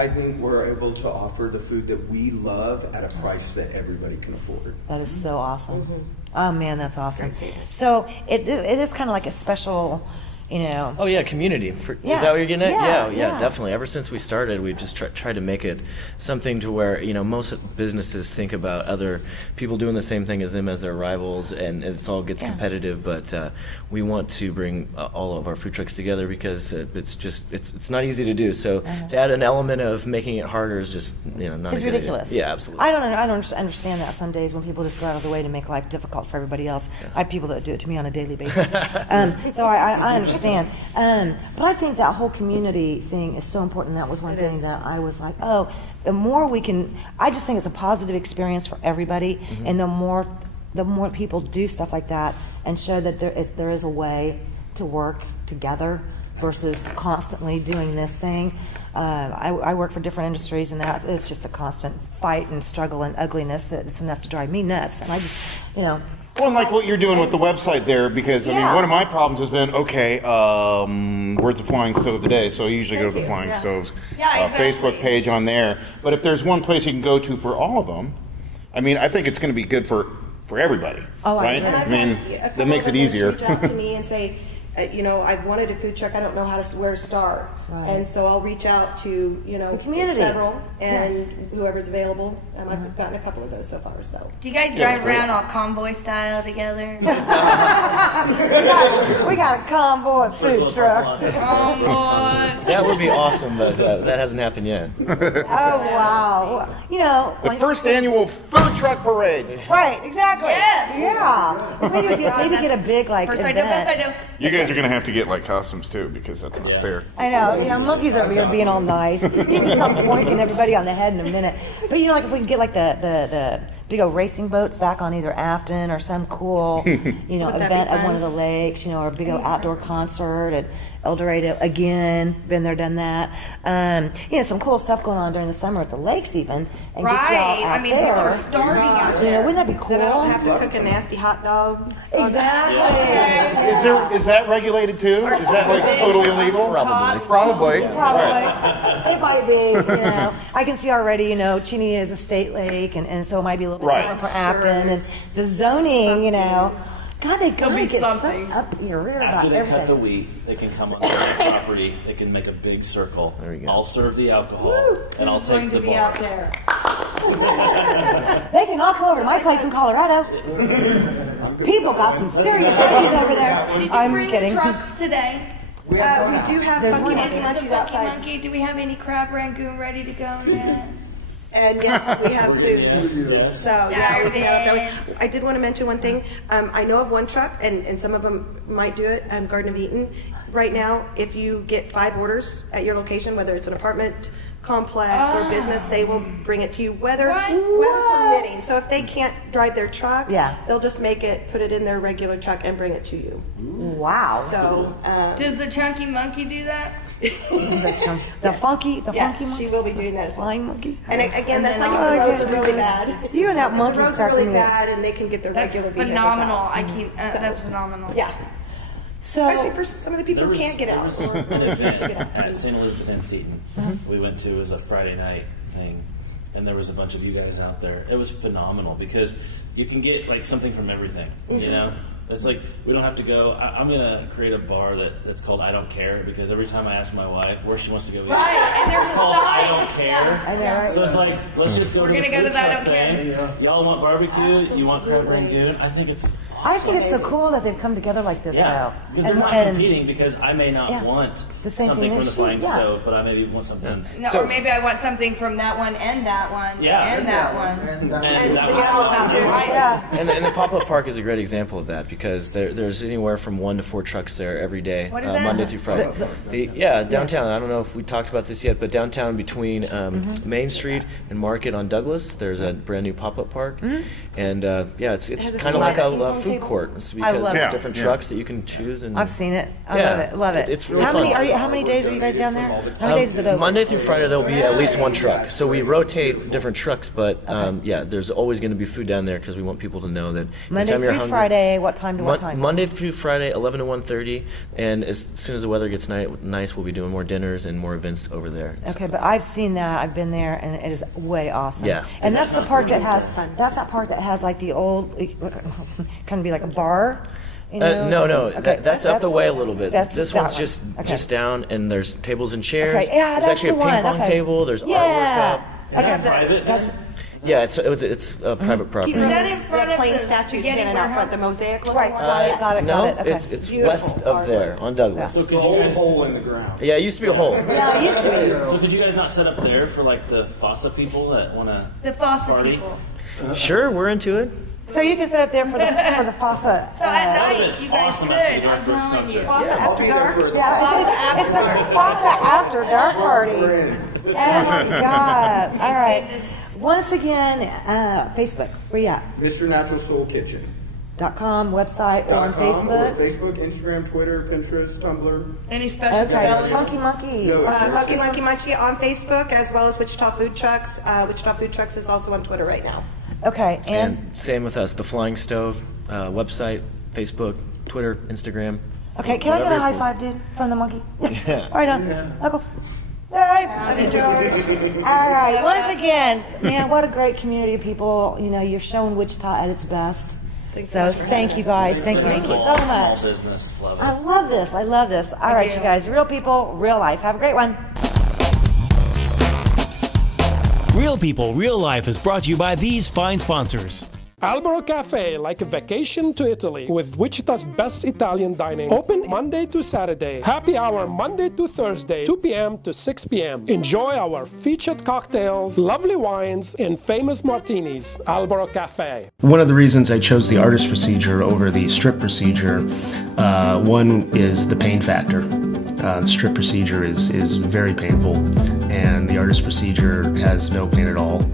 think we're able to offer the food that we love at a price that everybody can afford. That is so awesome. Oh, man, that's awesome. So it is kind of like a special... Oh yeah, community. Is that what you're getting at? Yeah, definitely. Ever since we started, we've just tried to make it something to where most businesses think about other people doing the same thing as them as their rivals, and it all gets competitive. But we want to bring all of our food trucks together because it's not easy to do. So to add an element of making it harder is just not. It's ridiculous. Yeah, absolutely. I don't understand that some days when people just go out of the way to make life difficult for everybody else. I have people that do it to me on a daily basis. So I understand. But I think that whole community thing is so important. That was one thing that I was like, the more we can, I just think it's a positive experience for everybody. And the more people do stuff like that and show that there is a way to work together versus constantly doing this thing. I work for different industries, and that it's just a constant fight and struggle and ugliness that it's enough to drive me nuts. And I just, Well, and like what you're doing with the website there, because I mean, one of my problems has been, where's the Flying Stove today? So I usually go to the Flying Stove's Facebook page on there. But if there's one place you can go to for all of them, I mean, I think it's going to be good for everybody, right? I mean, that makes it easier. Reach out to me and say, I've wanted a food truck. I don't know where to start. Right. And so I'll reach out to, the community. Several and whoever's available. And I've gotten a couple of those so far. So. Do you guys drive around all convoy style together? we got a convoy of food trucks. That would be awesome, but that hasn't happened yet. Oh, wow. The first annual food truck parade. Right, exactly. Yes. Yeah. Maybe get a big, First event. I do, best I do. You guys are going to have to get costumes too, because that's not fair. I know. Monkey's over here being all nice. You can just stop boinking everybody on the head in a minute. But if we can get the big old racing boats back on either Afton or some cool, event at one of the lakes, or a big old outdoor concert at El Dorado again. Been there, done that. Some cool stuff going on during the summer at the lakes even. And right. Get y'all out people there. are starting out there. Wouldn't that be cool? Then I don't have to cook a nasty hot dog. Exactly. Is that regulated too? Is that totally illegal? Probably. It might be. I can see already. Cheney is a state lake, and so it might be a little bit different for Afton. And the zoning, God, they gotta get something up your rear about everything. After they cut the everything. wheat, they can come on the property. They can make a big circle. There we go. I'll serve the alcohol, and I'll take the bar. Out there. They can all come over to my place in Colorado. People got some serious issues over there. Did you I'm bring kidding. the trucks today? We do have funky monkey munchies outside. Monkey, do we have any crab rangoon ready to go yet? And yes, we have food. So I did want to mention one thing. I know of one truck, and some of them might do it. Garden of Eden. Right now, if you get 5 orders at your location, whether it's an apartment, complex or business, they will bring it to you, weather permitting. So if they can't drive their truck, they'll just put it in their regular truck and bring it to you. Wow. So does the chunky monkey do that? the funky monkey? She will be doing that as well. Flying monkey? And again, that's like if the roads are really bad. You and that monkey's the roads are really cracking me up. bad and they can get their regular vehicles Phenomenal. out. That's phenomenal. Yeah. So, especially for some of the people who can't get out. There was an event at St. Elizabeth and Seton we went to. It was a Friday night thing, and there was a bunch of you guys out there. It was phenomenal because you can get like something from everything, you know? It's like we don't have to go. I'm going to create a bar that's called I Don't Care, because every time I ask my wife where she wants to go eat, and there's it's a called sign. I Don't Care. Yeah. I know, right? So it's like, let's just go We're to gonna the go to food the I truck Don't thing. Care. Y'all want barbecue? You want crab rangoon? I think it's I think it's so cool that they've come together like this now. because they're not competing, because I may not want the same something thing from the as flying she- stove, but I maybe want something. No, or maybe I want something from that one and that one and that one. And that one. And the pop-up park is a great example of that, because there's anywhere from 1 to 4 trucks there every day, What is that? Monday through Friday. Downtown. I don't know if we talked about this yet, but downtown between Main Street and Market on Douglas, there's a brand new pop-up park, and it's kind of like a food court. It's because there's different trucks that you can choose. And I've seen it. I love it. It's really how fun. many how many days are you guys down there? How many days is it open? Monday through Friday there'll be at least one truck. So we rotate different trucks, but there's always going to be food down there because we want people to know that Monday anytime you're through hungry, Friday, what time to what time? Monday through Friday, 11 to 1:30, and as soon as the weather gets nice, we'll be doing more dinners and more events over there. Okay, but I've seen that. I've been there, and it is way awesome. Yeah. And that's the park that has. That's that park that has like the old, kind of be like a bar. You know, no, okay, that's up the way a little bit. That's This that one's one. just down, and there's tables and chairs. Okay, yeah, there's that's actually the a ping one. pong Okay. table. There's artwork up. Is that private? Yeah, it's a private property. Is that in front of plain statues standing out front, the mosaic? Right, got it. No, Okay. it's west of there on Douglas. So could you hole in the ground? Yeah, it used to be a hole. Yeah, it used to be. So could you guys not set up there for like the FOSSA people that want to The FOSSA party? people. Sure, we're into it. So you can set up there for the FOSSA. So at night, you guys awesome could. at the I'm Northbrook telling you. Sunset. FOSSA after dark? Yeah, it's a FOSSA after dark party. Oh my God! All right. Once again, Facebook. Where you at? Mr. Natural Soul Kitchen. .com website or on Facebook. Or Facebook, Instagram, Twitter, Pinterest, Tumblr. Any special Okay, spelling? Funky Monkey. No, Funky Monkey Munchie on Facebook, as well as Wichita Food Trucks. Wichita Food Trucks is also on Twitter right now. Okay, and And same with us, the Flying Stove website, Facebook, Twitter, Instagram. okay, can I get a high five, dude, from the monkey? Yeah. All right, on Knuckles. All right. All right. Once again, man, what a great community of people. You know, you're showing Wichita at its best. So thank you guys. Thank you so Small much. business. Love it. I love this. I love this. All right, you guys. Real people, real life. Have a great one. Real People, Real Life is brought to you by these fine sponsors. Albero Cafe, like a vacation to Italy, with Wichita's best Italian dining. Open Monday to Saturday. Happy hour Monday to Thursday, 2 p.m. to 6 p.m. Enjoy our featured cocktails, lovely wines, and famous martinis. Albero Cafe. One of the reasons I chose the artist procedure over the strip procedure, one is the pain factor. The strip procedure is very painful, and the artist procedure has no pain at all.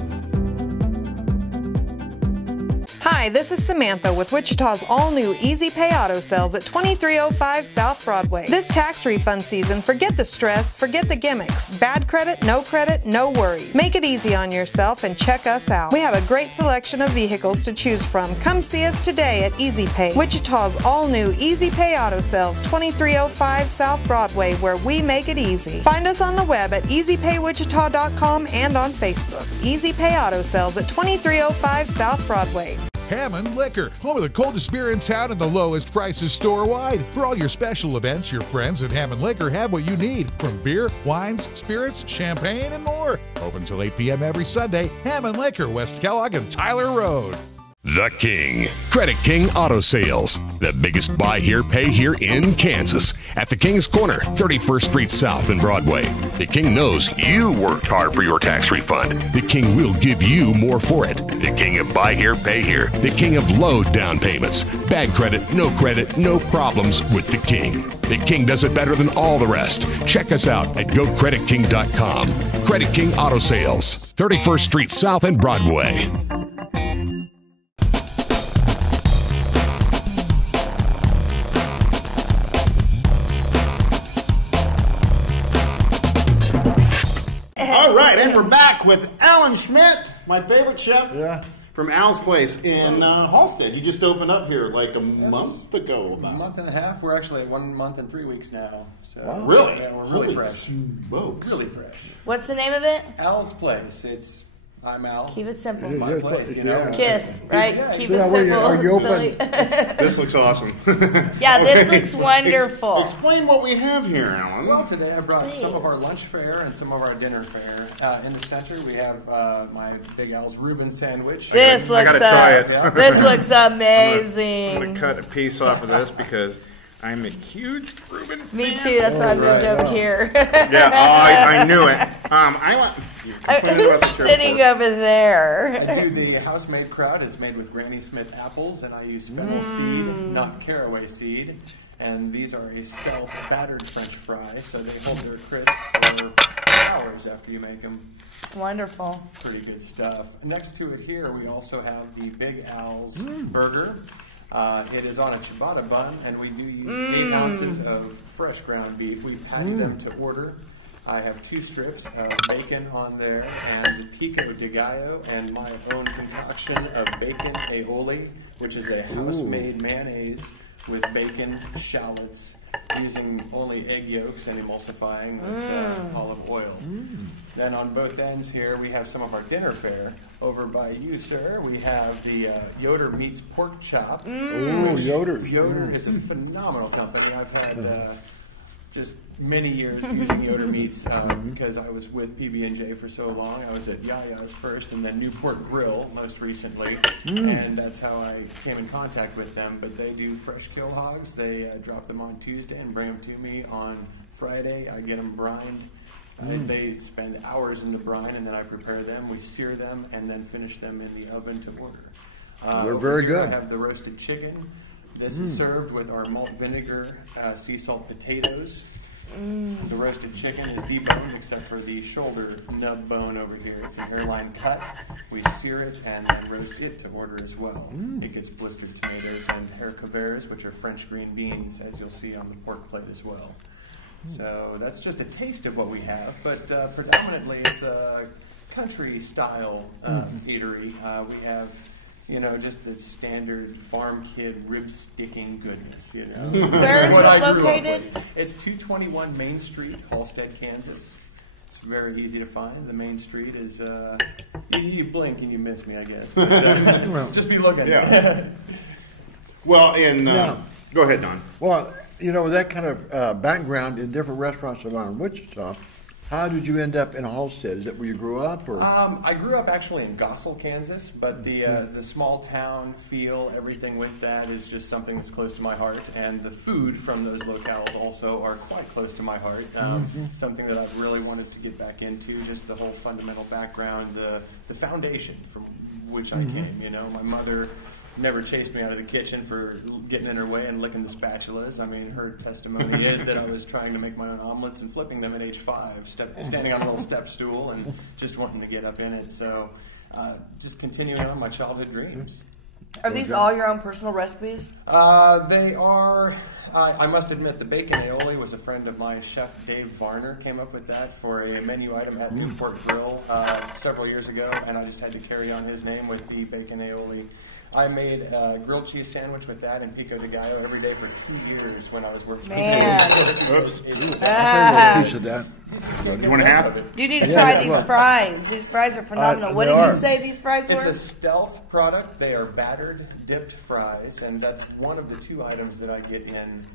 Hi, this is Samantha with Wichita's all-new Easy Pay Auto Sales at 2305 South Broadway. This tax refund season, forget the stress, forget the gimmicks. Bad credit, no worries. Make it easy on yourself and check us out. We have a great selection of vehicles to choose from. Come see us today at Easy Pay, Wichita's all-new Easy Pay Auto Sales, 2305 South Broadway, where we make it easy. Find us on the web at easypaywichita.com and on Facebook. Easy Pay Auto Sales at 2305 South Broadway. Hammond Liquor, home of the coldest beer in town and the lowest prices store-wide. For all your special events, your friends at Hammond Liquor have what you need, from beer, wines, spirits, champagne, and more. Open till 8 p.m. every Sunday. Hammond Liquor, West Kellogg and Tyler Road. The King. Credit King Auto Sales. The biggest buy here, pay here in Kansas. At the King's Corner, 31st Street South and Broadway. The King knows you worked hard for your tax refund. The King will give you more for it. The King of buy here, pay here. The King of low down payments. Bad credit, no problems with the King. The King does it better than all the rest. Check us out at GoCreditKing.com. Credit King Auto Sales, 31st Street South and Broadway. All right, and we're back with Alan Schmidt, my favorite chef from Al's Place in Halstead. You just opened up here like a month ago. A month and a half. We're actually at 1 month and 3 weeks now. So wow. Really? Yeah, we're really fresh. Smokes. Really fresh. What's the name of it? Al's Place. I'm Al. Keep it simple. It's my place, you know. Kiss, right? Yeah, Keep it simple. Are you open? This looks awesome. Yeah, this looks wonderful. Explain what we have here, Alan. Well, today I brought some of our lunch fare and some of our dinner fare. In the center, we have my Big Al's Reuben sandwich. This looks I gotta try it. Yeah. This looks amazing. I'm going to cut a piece off of this because I'm a huge Reuben fan. Me too. That's why I moved over here. I knew it. Who's sitting over there? I do the house-made kraut. It's made with Granny Smith apples, and I use fennel seed, not caraway seed. And these are a stealth battered French fry, so they hold their crisp for hours after you make them. Wonderful. Pretty good stuff. Next to it here, we also have the Big Al's burger. It is on a ciabatta bun, and we do use 8 ounces of fresh ground beef. We pack them to order. I have 2 strips of bacon on there, and pico de gallo, and my own concoction of bacon aioli, which is a house-made mayonnaise with bacon, shallots, using only egg yolks and emulsifying with olive oil. Then on both ends here, we have some of our dinner fare. Over by you, sir, we have the Yoder Meats Pork Chop. Oh, Yoder. Yoder is a phenomenal company. I've had just many years using Yoder Meats because I was with PB&J for so long. I was at Yaya's first and then Newport Grill most recently, and that's how I came in contact with them. But they do fresh kill hogs. They drop them on Tuesday and bring them to me on Friday. I get them brined. They spend hours in the brine, and then I prepare them. We sear them and then finish them in the oven to order. They're very good. I have the roasted chicken. This is served with our malt vinegar, sea salt potatoes. The roasted chicken is deboned except for the shoulder nub bone over here. It's an airline cut. We sear it and then roast it to order as well. It gets blistered tomatoes and haricots, which are French green beans, as you'll see on the pork plate as well. So that's just a taste of what we have, but predominantly it's a country-style eatery. We have, just the standard farm kid rib-sticking goodness, Where is it located? It's 221 Main Street, Halstead, Kansas. It's very easy to find. The main street is, you blink and you miss me, I guess. But, just be looking. Yeah. Well, go ahead, Don. Well, with that kind of background in different restaurants around Wichita, how did you end up in Halstead? Is that where you grew up? Or? I grew up actually in Gossel, Kansas, but the small town feel, everything with that is just something that's close to my heart. And the food from those locales also are quite close to my heart. Something that I've really wanted to get back into, just the whole fundamental background, the foundation from which I came. My mother never chased me out of the kitchen for getting in her way and licking the spatulas. I mean, her testimony is that I was trying to make my own omelets and flipping them at age 5, standing on a little step stool and just wanting to get up in it. So just continuing on my childhood dreams. Are these all your own personal recipes? They are. I must admit, the bacon aioli was a friend of mine, Chef Dave Varner, came up with that for a menu item at Newport Grill several years ago, and I just had to carry on his name with the bacon aioli. I made a grilled cheese sandwich with that and pico de gallo every day for 2 years when I was working. Man. Oops. A piece of that. You want to have it? You need to try these fries. These fries are phenomenal. What did you say these fries were? It's a stealth product. They are battered, dipped fries, and that's one of the 2 items that I get in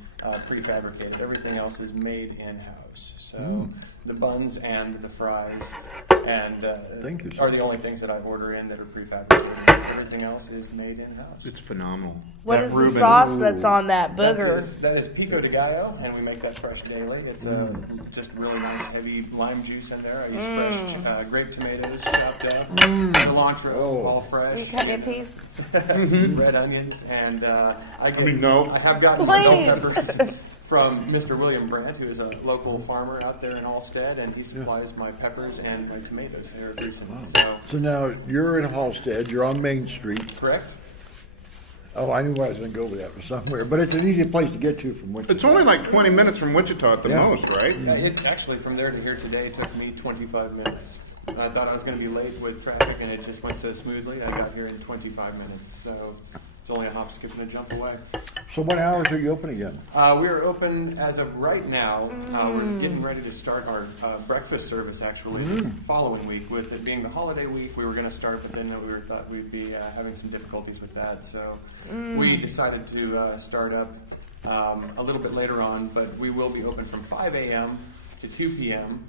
prefabricated. Everything else is made in-house. So the buns and the fries and Thank you, are the only things that I order in that are prefabricated. Everything else is made in-house. It's phenomenal. What is the sauce that's on that booger? That is pico de gallo, and we make that fresh daily. It's just really nice, heavy lime juice in there. I use fresh grape tomatoes chopped up, cilantro, all fresh. Will you cut me a piece? Red onions, and I have gotten bell peppers from Mr. William Brandt, who is a local farmer out there in Halstead, and he supplies my peppers and my tomatoes here recently. So now you're in Halstead. You're on Main Street. Correct. Oh, I knew I was going to go with that somewhere, but it's an easy place to get to from Wichita. It's only like 20 minutes from Wichita at the most, right? Yeah, it actually, from there to here today, took me 25 minutes. I thought I was going to be late with traffic, and it just went so smoothly. I got here in 25 minutes, so it's only a hop, skip, and a jump away. So what hours are you open again? We are open as of right now. We're getting ready to start our breakfast service actually the following week. With it being the holiday week, we were going to start, but then we thought we'd be having some difficulties with that. So we decided to start up a little bit later on, but we will be open from 5 a.m. to 2 p.m.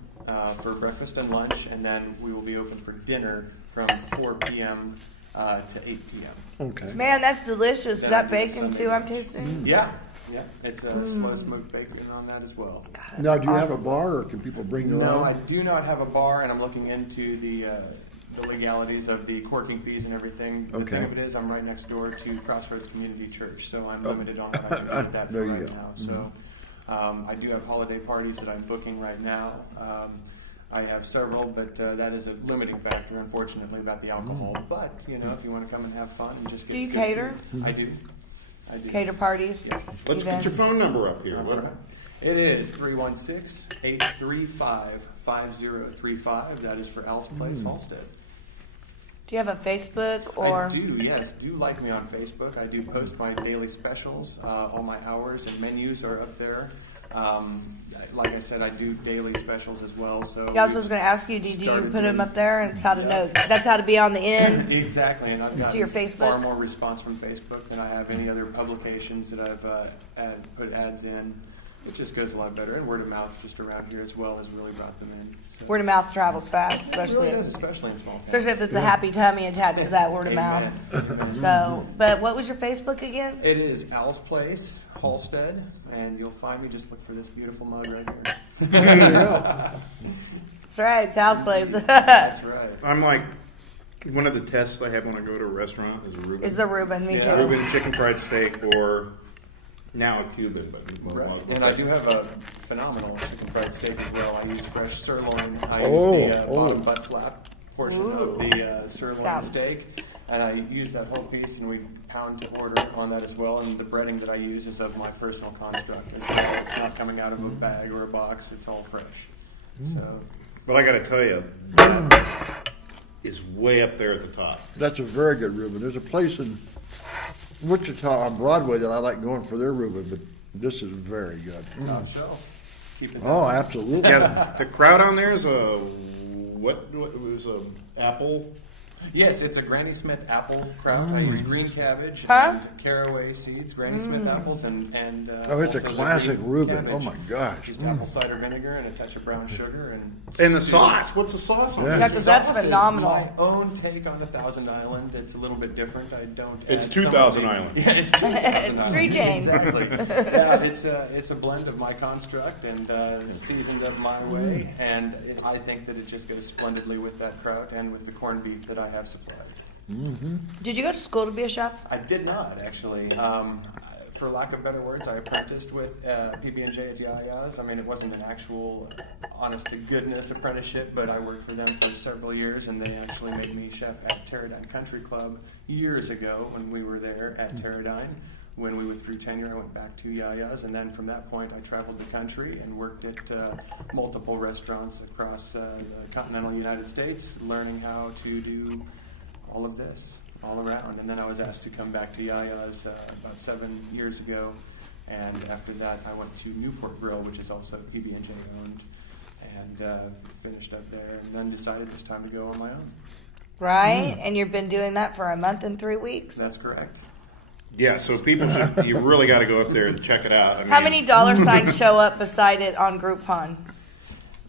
For breakfast and lunch, and then we will be open for dinner from 4 p.m. To 8 p.m. Okay. Man, that's delicious. Is that bacon too? I'm tasting. Yeah. It's a slow smoked bacon on that as well. God, Now, do you have a awesome. bar, or can people bring their own? No, I do not have a bar, and I'm looking into the legalities of the corking fees and everything. The thing of it is, I'm right next door to Crossroads Community Church, so I'm limited on what I can do with that for right now. So I do have holiday parties that I'm booking right now. I have several, but that is a limiting factor, unfortunately, about the alcohol. But, if you want to come and have fun and just get Do you good cater? food. I do. Cater parties? Yeah. Let's get your phone number up here. It is 316-835-5035. That is for Al's Place, Halstead. Do you have a Facebook or? I do, yes. Do like me on Facebook. I do post my daily specials. All my hours and menus are up there. Like I said, I do daily specials as well. So Yeah, I was going to ask you, did you put them up there? And it's how to know. That's how to be on the end. Exactly, and I've to your gotten Facebook. far more response from Facebook than I have any other publications that I've put ads in. It just goes a lot better, and word of mouth just around here as well has really brought them in. So. Word of mouth travels fast, especially It really does, especially in small towns. especially if it's a happy tummy attached to that word of mouth. So, but what was your Facebook again? It is Al's Place, Halstead, and you'll find me. Just look for this beautiful mug right here. That's right, it's Al's Place. That's right. I'm like, one of the tests I have when I go to a restaurant is a Reuben. Is the Reuben, me too. Reuben chicken fried steak, or now a Cuban. But And I do have a phenomenal chicken fried steak as well. I use fresh sirloin. I use the bottom butt flap portion of the sirloin steak. And I use that whole piece, and we pound to order on that as well. And the breading that I use is of my personal construct. It's not coming out of a bag or a box. It's all fresh. So, but I got to tell you, that is way up there at the top. That's a very good Reuben. There's a place in Wichita on Broadway that I like going for their Reuben, but this is very good. Oh, absolutely. Yeah, the crowd on there is a what was a apple. Yes, it's a Granny Smith apple kraut. I use green cabbage, Huh? and caraway seeds, Granny Smith apples, and Oh, it's a also the classic green Reuben. cabbage. Oh my gosh. Just apple cider vinegar and a touch of brown sugar, And the sauce. What's the sauce on? Yeah, because that's phenomenal. My own take on the Thousand Island. It's a little bit different. I don't. It's add 2000 some of the- Island. Yeah, it's 2000 It's 3 chain. Exactly. Yeah, it's a blend of my construct and seasoned of my way, and I think that it just goes splendidly with that kraut and with the corned beef that I have supplied. Did you go to school to be a chef? I did not, actually. For lack of better words, I apprenticed with PB&J at Yaya's. I mean, it wasn't an actual honest-to-goodness apprenticeship, but I worked for them for several years, and they actually made me chef at Pterodine Country Club years ago when we were there at Pterodine. When we were through tenure, I went back to Yaya's, and then from that point, I traveled the country and worked at multiple restaurants across the continental United States, learning how to do all of this all around. And then I was asked to come back to Yaya's about 7 years ago, and after that I went to Newport Grill, which is also PB&J owned, and finished up there, and then decided it's time to go on my own. Right? And you've been doing that for a month and 3 weeks? That's correct. Yeah, so people, you really got to go up there and check it out. I mean, How many dollar signs show up beside it on Groupon?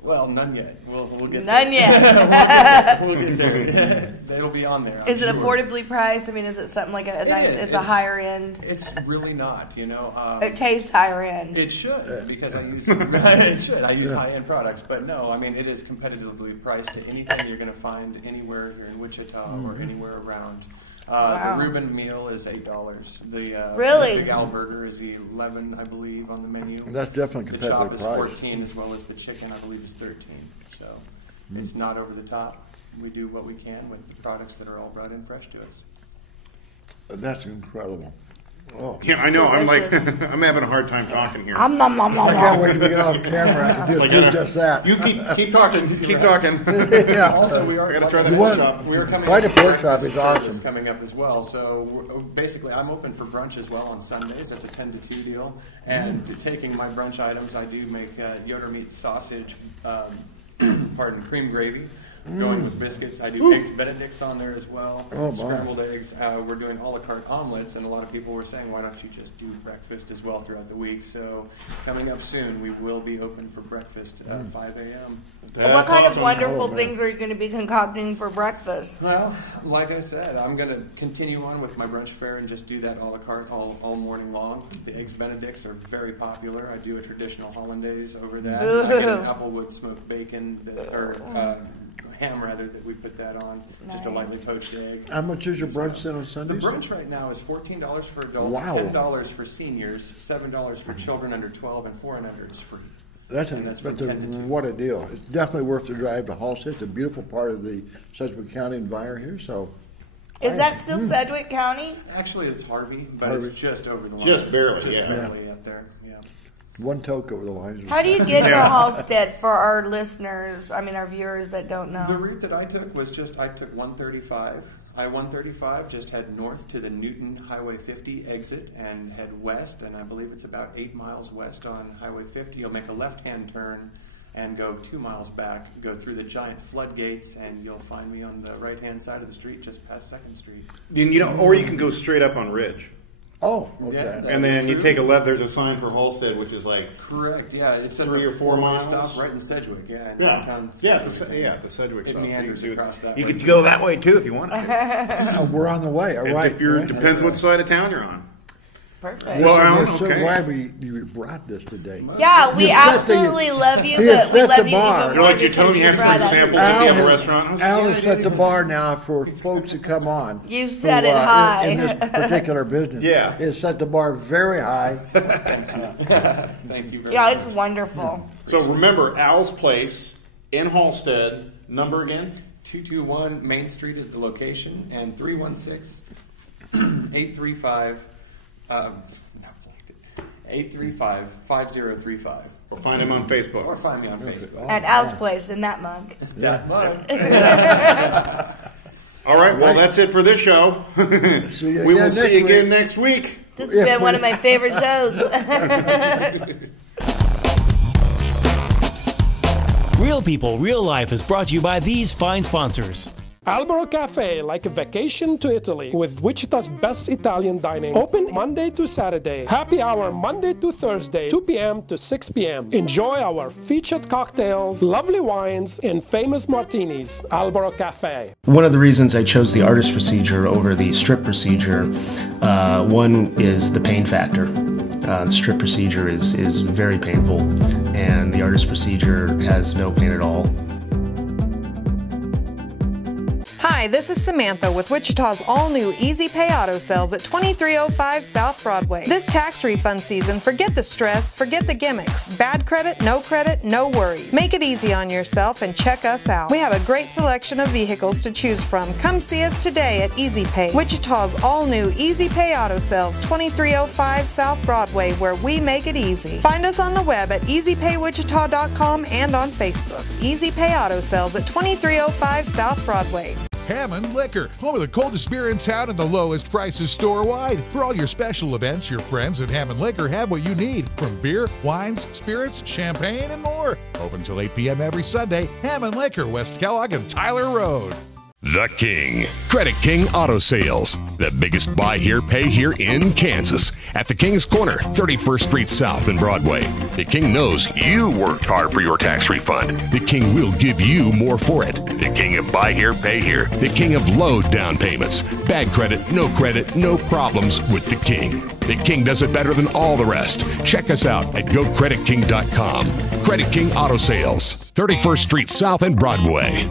Well, none yet. We'll get None there. yet. We'll get there. It'll be on there. Is it sure. affordably priced? I mean, is it something like a nice? It's a higher end. It's really not. You know. It tastes higher end. It should because I use it should. I use high end products, but no. I mean, it is competitively priced to anything you're going to find anywhere here in Wichita or anywhere around. Wow. The Reuben meal is $8. The Really? Big Al burger is $11, I believe, on the menu. That's definitely The chop competitive is price. 14, as well as the chicken, I believe, is 13. So it's not over the top. We do what we can with the products that are all brought in fresh to us. That's incredible. Oh, Yeah, I know. I'm like, I'm having a hard time talking here. I can't wait to get off camera and do just that. You keep talking. Keep talking. Yeah. Also, we are I gotta try that You pork want- chop. We are coming. Quite up a pork with chop is breakfast awesome. coming up as well. So basically, I'm open for brunch as well on Sundays. That's a 10 to 2 deal. And taking my brunch items, I do make Yoder meat sausage, cream gravy. Going with biscuits. I do eggs Benedicts on there as well. Oh, my. Scrambled eggs. We're doing a la carte omelets, and a lot of people were saying, why don't you just do breakfast as well throughout the week? So coming up soon, we will be open for breakfast at 5 a.m. What kind of wonderful things are you going to be concocting for breakfast? Well, like I said, I'm going to continue on with my brunch fare and just do that a la carte all morning long. The eggs Benedicts are very popular. I do a traditional hollandaise over that. Ooh. I get an applewood smoked bacon ham rather that we put that on. Just a lightly poached egg. How much is your brunch then on The Sundays? brunch right now is $14 for adults, Wow. $10 for seniors, $7 for children under 12, and 4 and under is free. That's And from 10 to 2. what a deal. It's definitely worth the drive to Halstead. It's a beautiful part of the Sedgwick County environment here, so. Is that still Sedgwick County? Actually, it's Harvey, but Harvey. it's just over the line. Just barely, Just yeah. barely up there. Yeah. One toke over the lines. How do you get to Halstead for our listeners? I mean, our viewers that don't know. The route that I took was I took 135. I-135 just head north to the Newton Highway 50 exit and head west, and I believe it's about 8 miles west on Highway 50. You'll make a left-hand turn and go 2 miles back, go through the giant floodgates, and you'll find me on the right-hand side of the street just past 2nd Street. Or you can go straight up on Ridge. Oh, okay. Yeah, And then you take a left. There's a sign for Halstead, which is like correct. Yeah, it's 3 or 4 miles. Stop right in Sedgwick. Yeah, in Yeah, downtown yeah, Sedgwick. the Sedgwick It stop. meanders across that You way. could go that way too if you wanted to. We're on the way. All right. If you're, depends what side of town you're on. Perfect. Well, Alan, we're so okay. glad you brought this today. Yeah, we You set the- absolutely love you, He has but we set love the you bar. even You're more like, you're because telling me you have to bring brought us samples here. if you have a restaurant. I was like, Al yeah, has set yeah, the yeah. bar now for folks to come on. You set who, it high. In this particular business. Yeah. It's set the bar very high. Thank you very Yeah, much. it's wonderful. So remember, Al's Place in Halstead. Number again? 221 Main Street is the location, and 316-835 835-5035. Or find him on Facebook. Or find me on Facebook. At Al's Place in that mug. That mug. All right, well, that's it for this show. See you We will again see next you again week. next week. This has been one of my favorite shows. Real People, Real Life is brought to you by these fine sponsors. Albero Cafe, like a vacation to Italy, with Wichita's best Italian dining. Open Monday to Saturday. Happy hour Monday to Thursday, 2 p.m. to 6 p.m. Enjoy our featured cocktails, lovely wines, and famous martinis. Albero Cafe. One of the reasons I chose the artist procedure over the strip procedure, one is the pain factor. The strip procedure is very painful, and the artist procedure has no pain at all. Hi, this is Samantha with Wichita's all-new Easy Pay Auto Sales at 2305 South Broadway. This tax refund season, forget the stress, forget the gimmicks. Bad credit, no worries. Make it easy on yourself and check us out. We have a great selection of vehicles to choose from. Come see us today at Easy Pay, Wichita's all-new Easy Pay Auto Sales, 2305 South Broadway, where we make it easy. Find us on the web at easypaywichita.com and on Facebook. Easy Pay Auto Sales at 2305 South Broadway. Hammond Liquor, home of the coldest beer in town and the lowest prices store-wide. For all your special events, your friends at Hammond Liquor have what you need, from beer, wines, spirits, champagne, and more. Open till 8 p.m. every Sunday. Hammond Liquor, West Kellogg and Tyler Road. The King. Credit King Auto Sales. The biggest buy here, pay here in Kansas. At the King's Corner, 31st Street South and Broadway. The King knows you worked hard for your tax refund. The King will give you more for it. The King of buy here, pay here. The King of low down payments. Bad credit, no problems with the King. The King does it better than all the rest. Check us out at GoCreditKing.com. Credit King Auto Sales, 31st Street South and Broadway.